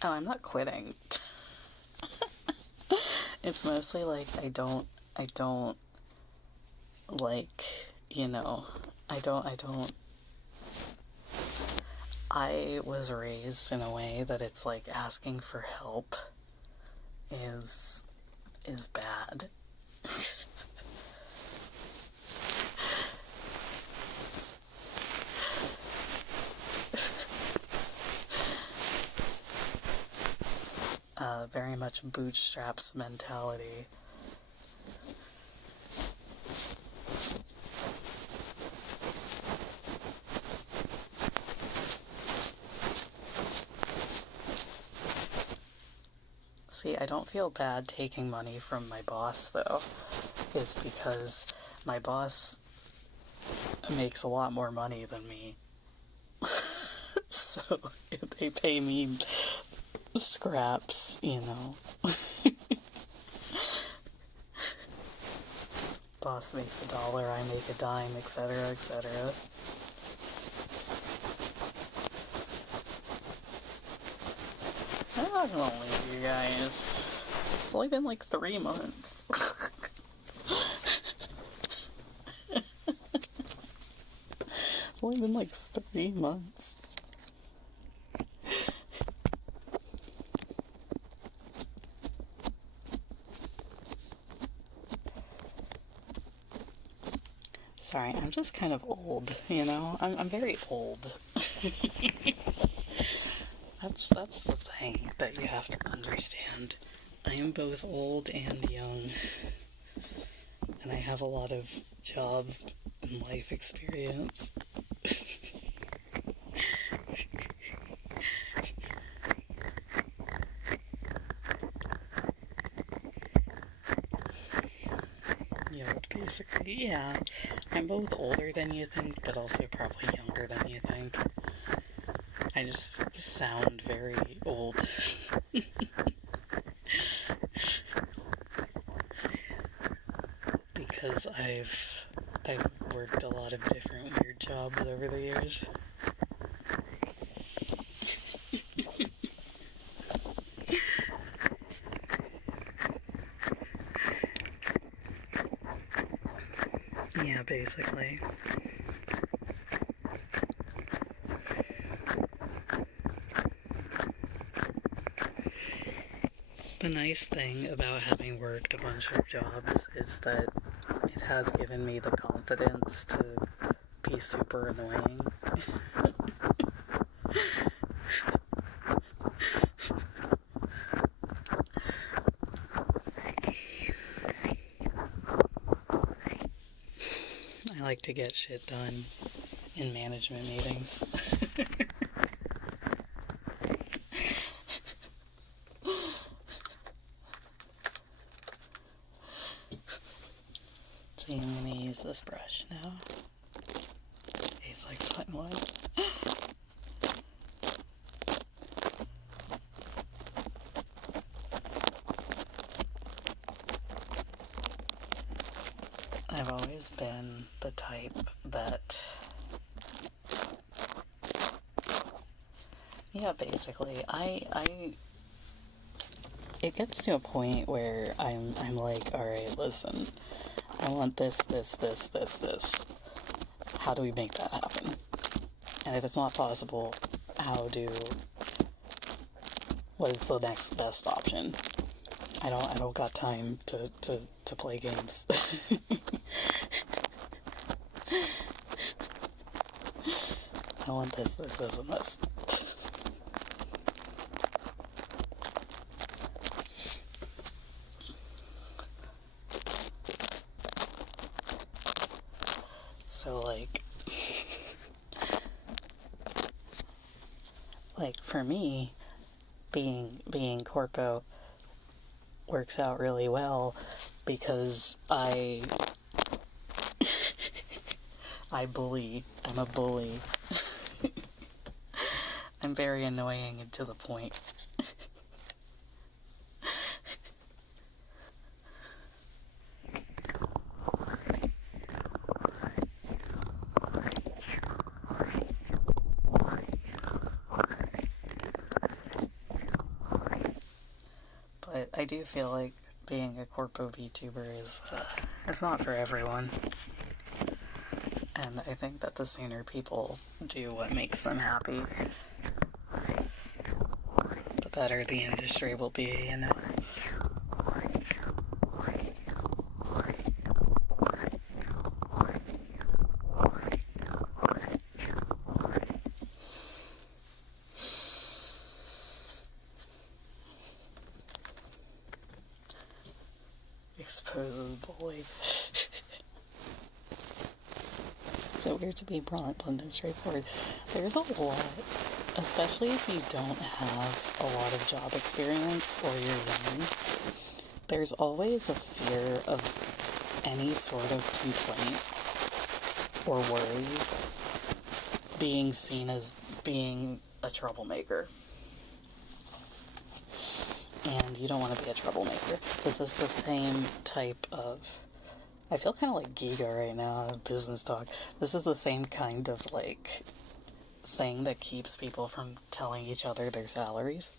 Oh, I'm not quitting. It's mostly like I don't like, you know, I was raised in a way that it's like asking for help is bad. Very much bootstraps mentality. See, I don't feel bad taking money from my boss, though. It's because my boss makes a lot more money than me. So they pay me scraps, you know. Boss makes $1, I make a dime, etc., etc. I don't know, you guys. It's only been like 3 months. It's only been like 3 months. Sorry, I'm just kind of old, you know? I'm very old. That's the thing that you have to understand. I am both old and young. And I have a lot of job and life experience. Basically, yeah. I'm both older than you think, but also probably younger than you think. I just sound very old. lot of different weird jobs over the years. Yeah, basically. The nice thing about having worked a bunch of jobs is that it has given me the confidence to be super annoying. I like to get shit done in management meetings. See, I'm gonna use this brush now. Tastes like fine wine. I've always been the type that, yeah, basically, it gets to a point where I'm like, alright, listen, I want this. How do we make that happen? And if it's not possible, what is the next best option? I don't got time to play games. I want this, and this. So, like for me, being corpo works out really well because I bully. I'm a bully. I'm very annoying and to the point. But I do feel like being a corpo VTuber is it's not for everyone. And I think that the sooner people do what makes them happy, the better the industry will be, you know. Exposes bully. So weird to be blunt and straightforward. There's a lot, especially if you don't have a lot of job experience or you're young, there's always a fear of any sort of complaint or worry being seen as being a troublemaker. And you don't want to be a troublemaker. This is the same type of... I feel kind of like Giga right now, business talk. This is the same kind of, thing that keeps people from telling each other their salaries.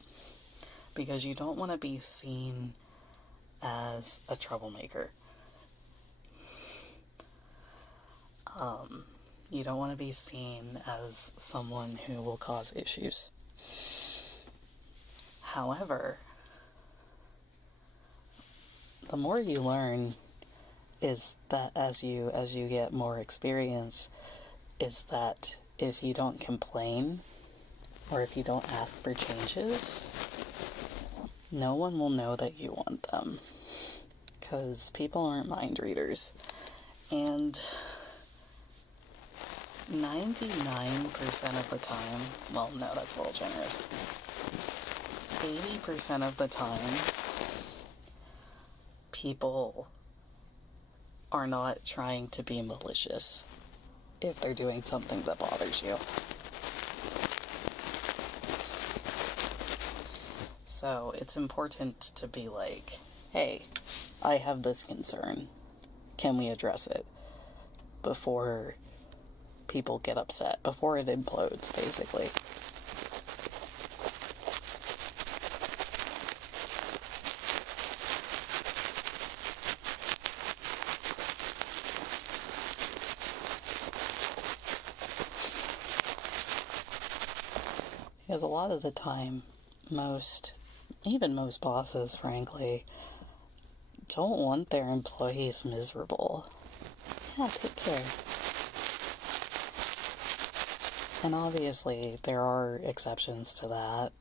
Because you don't want to be seen as a troublemaker. You don't want to be seen as someone who will cause issues. However, the more you learn is that as you get more experience, is that if you don't complain or if you don't ask for changes, no one will know that you want them, because people aren't mind readers. And 99% of the time, well, no, that's a little generous, 80% of the time, people are not trying to be malicious if they're doing something that bothers you. So it's important to be like, hey, I have this concern. Can we address it? Before people get upset, before it implodes, basically. Because a lot of the time, even most bosses, frankly, don't want their employees miserable. Yeah, take care. And obviously, there are exceptions to that.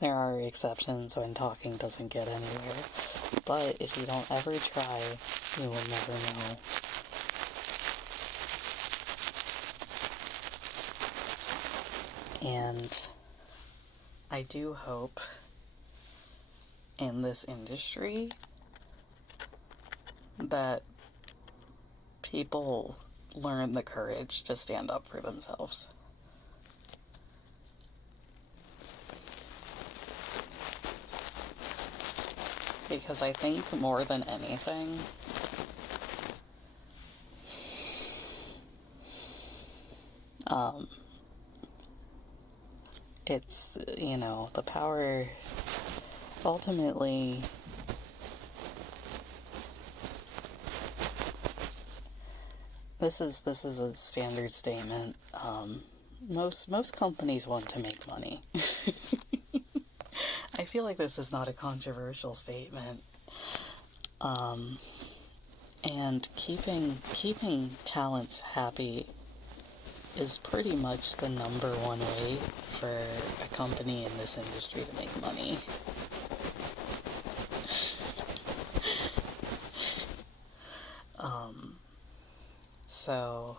There are exceptions when talking doesn't get anywhere. But if you don't ever try, you will never know. And I do hope in this industry that people learn the courage to stand up for themselves. Because I think more than anything, it's, the power, ultimately, this is a standard statement. Most companies want to make money. I feel like this is not a controversial statement. And keeping talents happy is pretty much the number one way for a company in this industry to make money. So,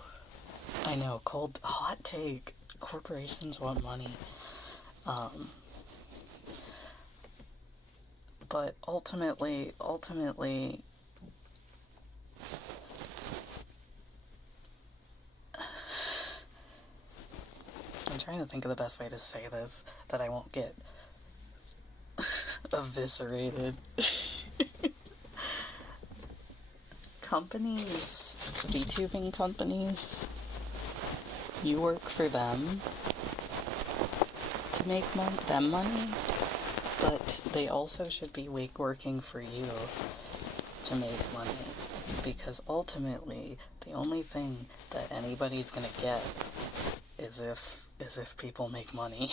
I know, hot take, corporations want money. But ultimately, I'm trying to think of the best way to say this, that I won't get eviscerated. Companies, VTubing companies, you work for them to make them money, but they also should be working for you to make money, because ultimately the only thing that anybody's gonna get is if people make money.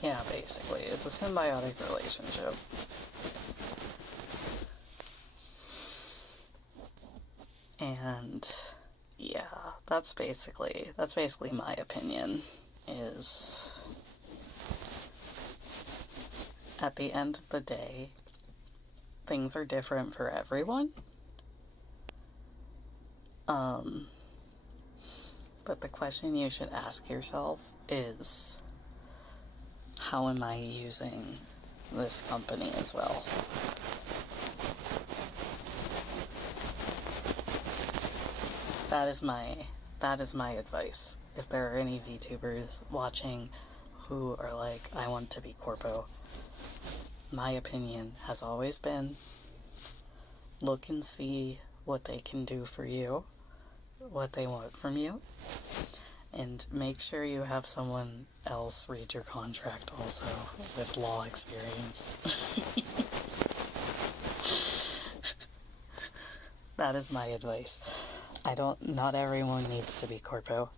Yeah, basically, it's a symbiotic relationship. And yeah, that's basically my opinion, is at the end of the day, things are different for everyone. But the question you should ask yourself is, how am I using this company as well? That is my advice. If there are any VTubers watching who are like, I want to be corpo, my opinion has always been, look and see what they can do for you, what they want from you, and make sure you have someone else read your contract also with law experience. That is my advice. Not everyone needs to be corpo.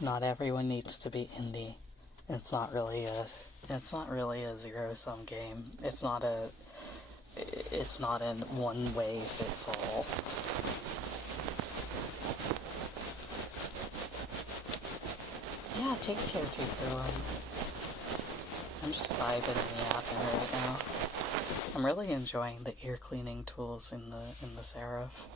Not everyone needs to be indie. It's not really a zero-sum game. It's not a one way fits all. Yeah, take care, too, girl. I'm just vibing and yapping right now. I'm really enjoying the ear cleaning tools in the Seraph.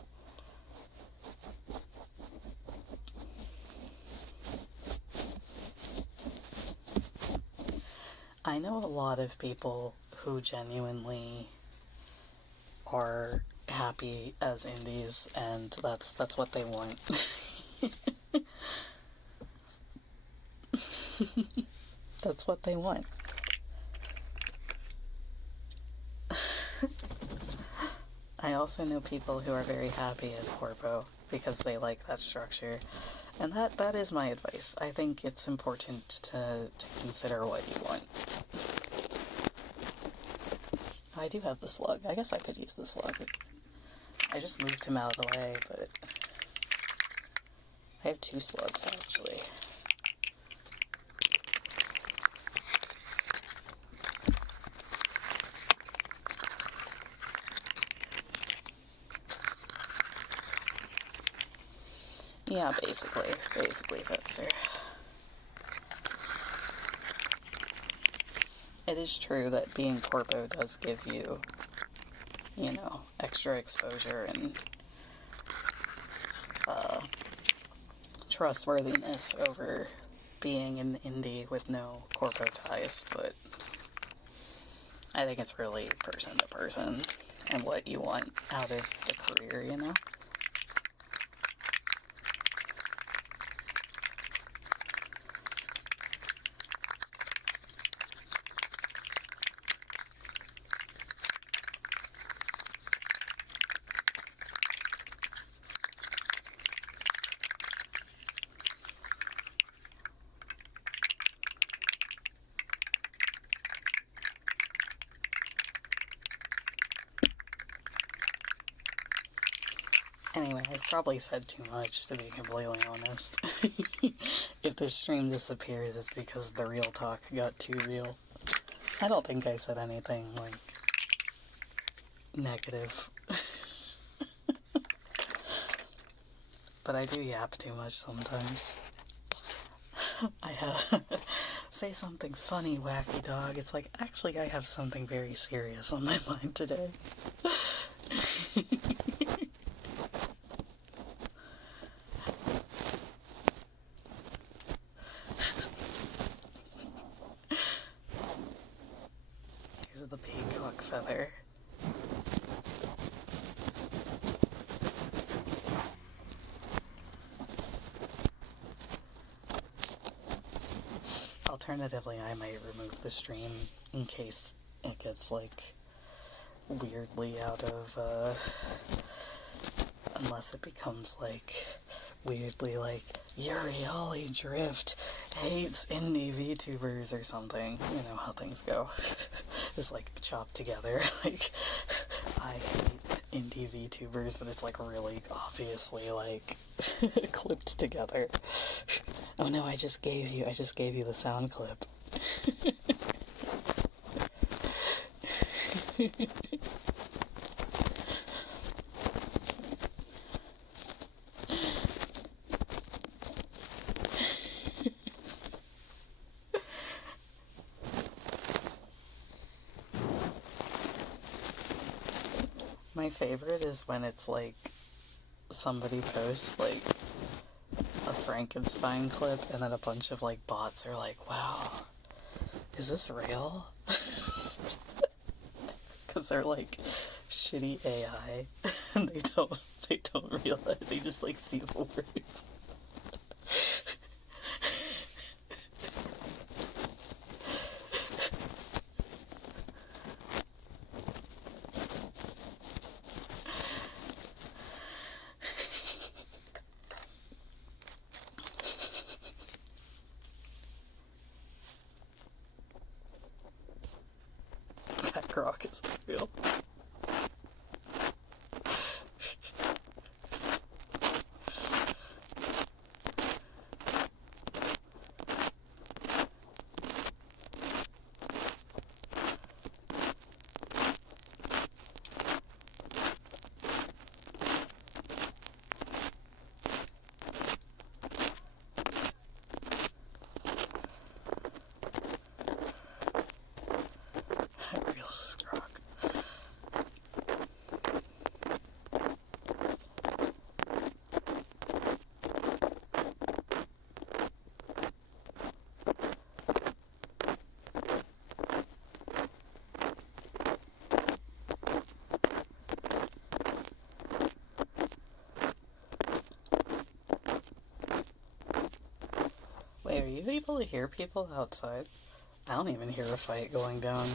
I know a lot of people who genuinely are happy as indies, and that's what they want. That's what they want. I also know people who are very happy as corpo because they like that structure. And that is my advice. I think it's important to consider what you want. I do have the slug. I guess I could use the slug. I just moved him out of the way, but I have 2 slugs actually. Yeah, basically that's her. It is true that being corpo does give you, you know, extra exposure and trustworthiness over being an indie with no corpo ties, but I think it's really person to person and what you want out of the career, you know? Anyway, I've probably said too much, to be completely honest. If the stream disappears, it's because the real talk got too real. I don't think I said anything, like, negative. But I do yap too much sometimes. I have... say something funny, wacky dog. It's like, actually, I have something very serious on my mind today. Here's the peacock feather. Alternatively, I might remove the stream in case it gets, like, weirdly out of, unless it becomes, like, weirdly, like, Urioli Drift hates indie VTubers or something. You know how things go. Just, like, chopped together. Like, I hate indie VTubers, but it's, like, really obviously, like, clipped together. Oh no, I just gave you the sound clip. My favorite is when it's like somebody posts like a Frankenstein clip and then a bunch of like bots are like, wow, is this real? Because they're like shitty AI and they don't realize, they just like see the words. That grok is real. Real grok. you able to hear people outside? I don't even hear a fight going down.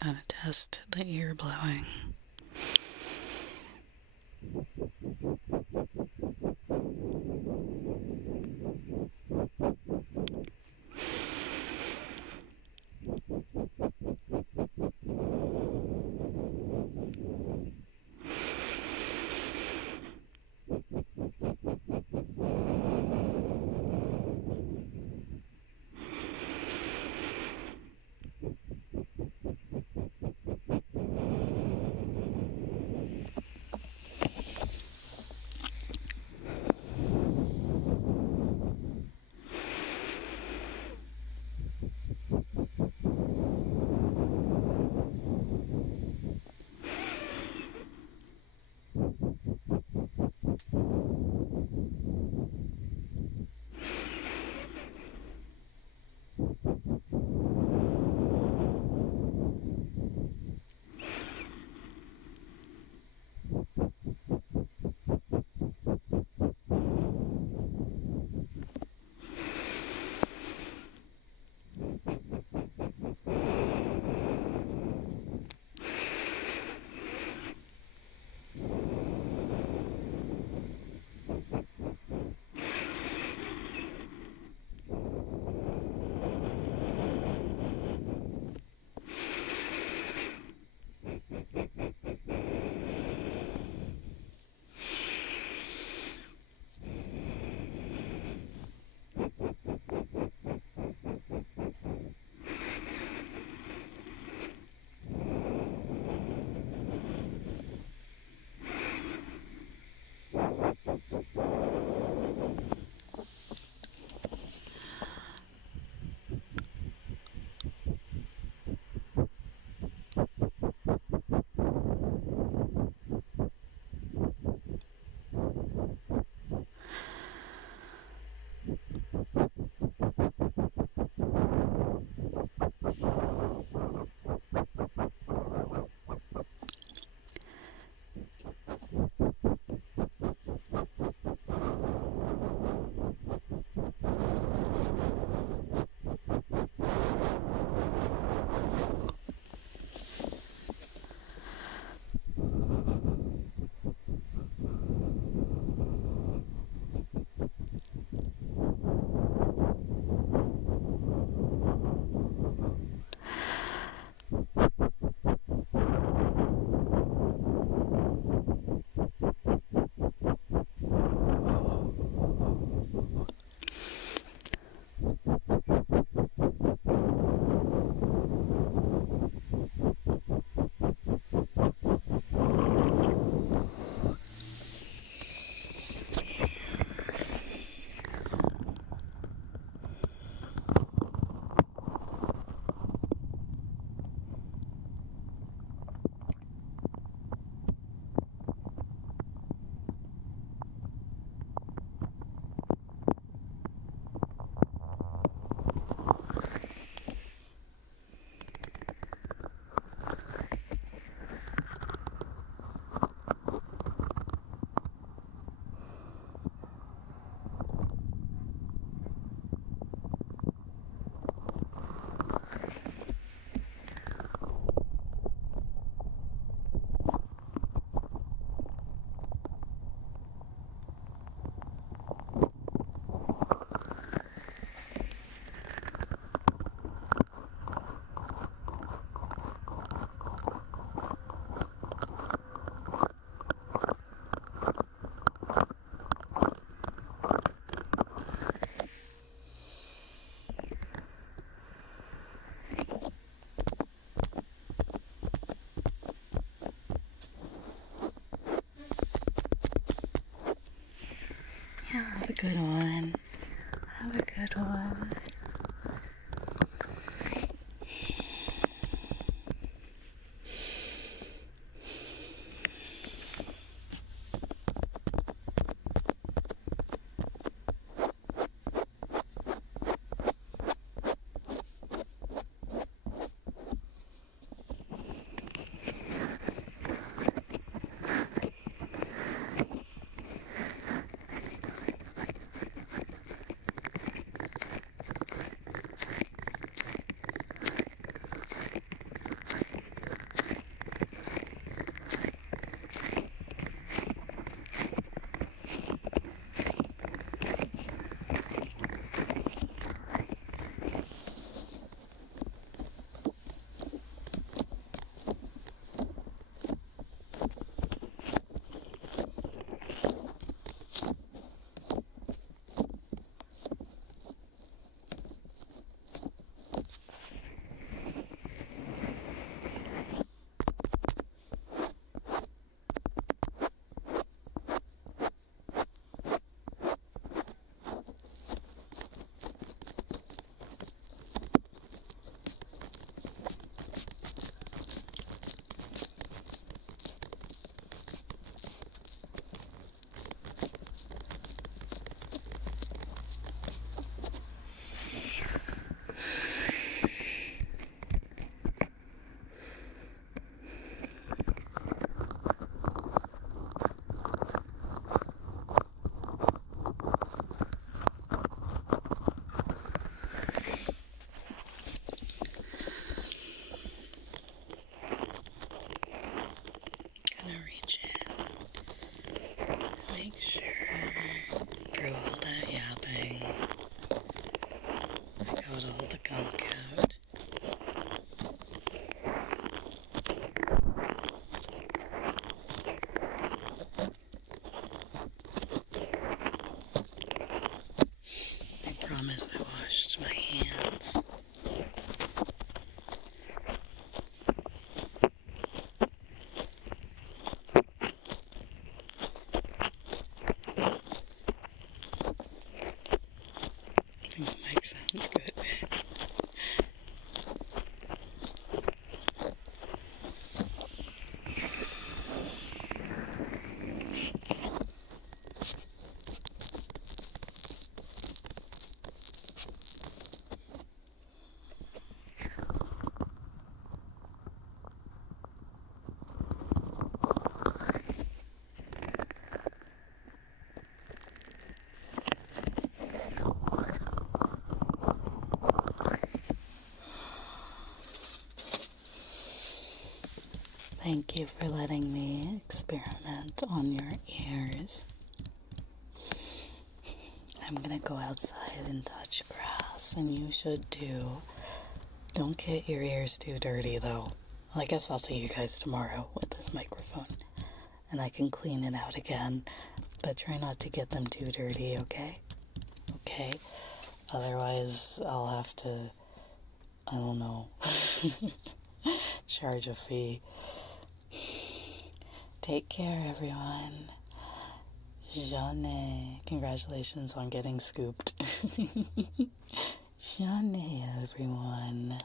Gotta test the ear blowing. Yeah, have a good one. Have a good one. Promise I washed my hands. I think the mic sounds good. Thank you for letting me experiment on your ears. I'm gonna go outside and touch grass, and you should too. Don't get your ears too dirty, though. Well, I guess I'll see you guys tomorrow with this microphone. And I can clean it out again. But try not to get them too dirty, okay? Okay? Otherwise, I'll have to, I don't know, charge a fee. Take care, everyone. Journée. Congratulations on getting scooped. Journée, everyone.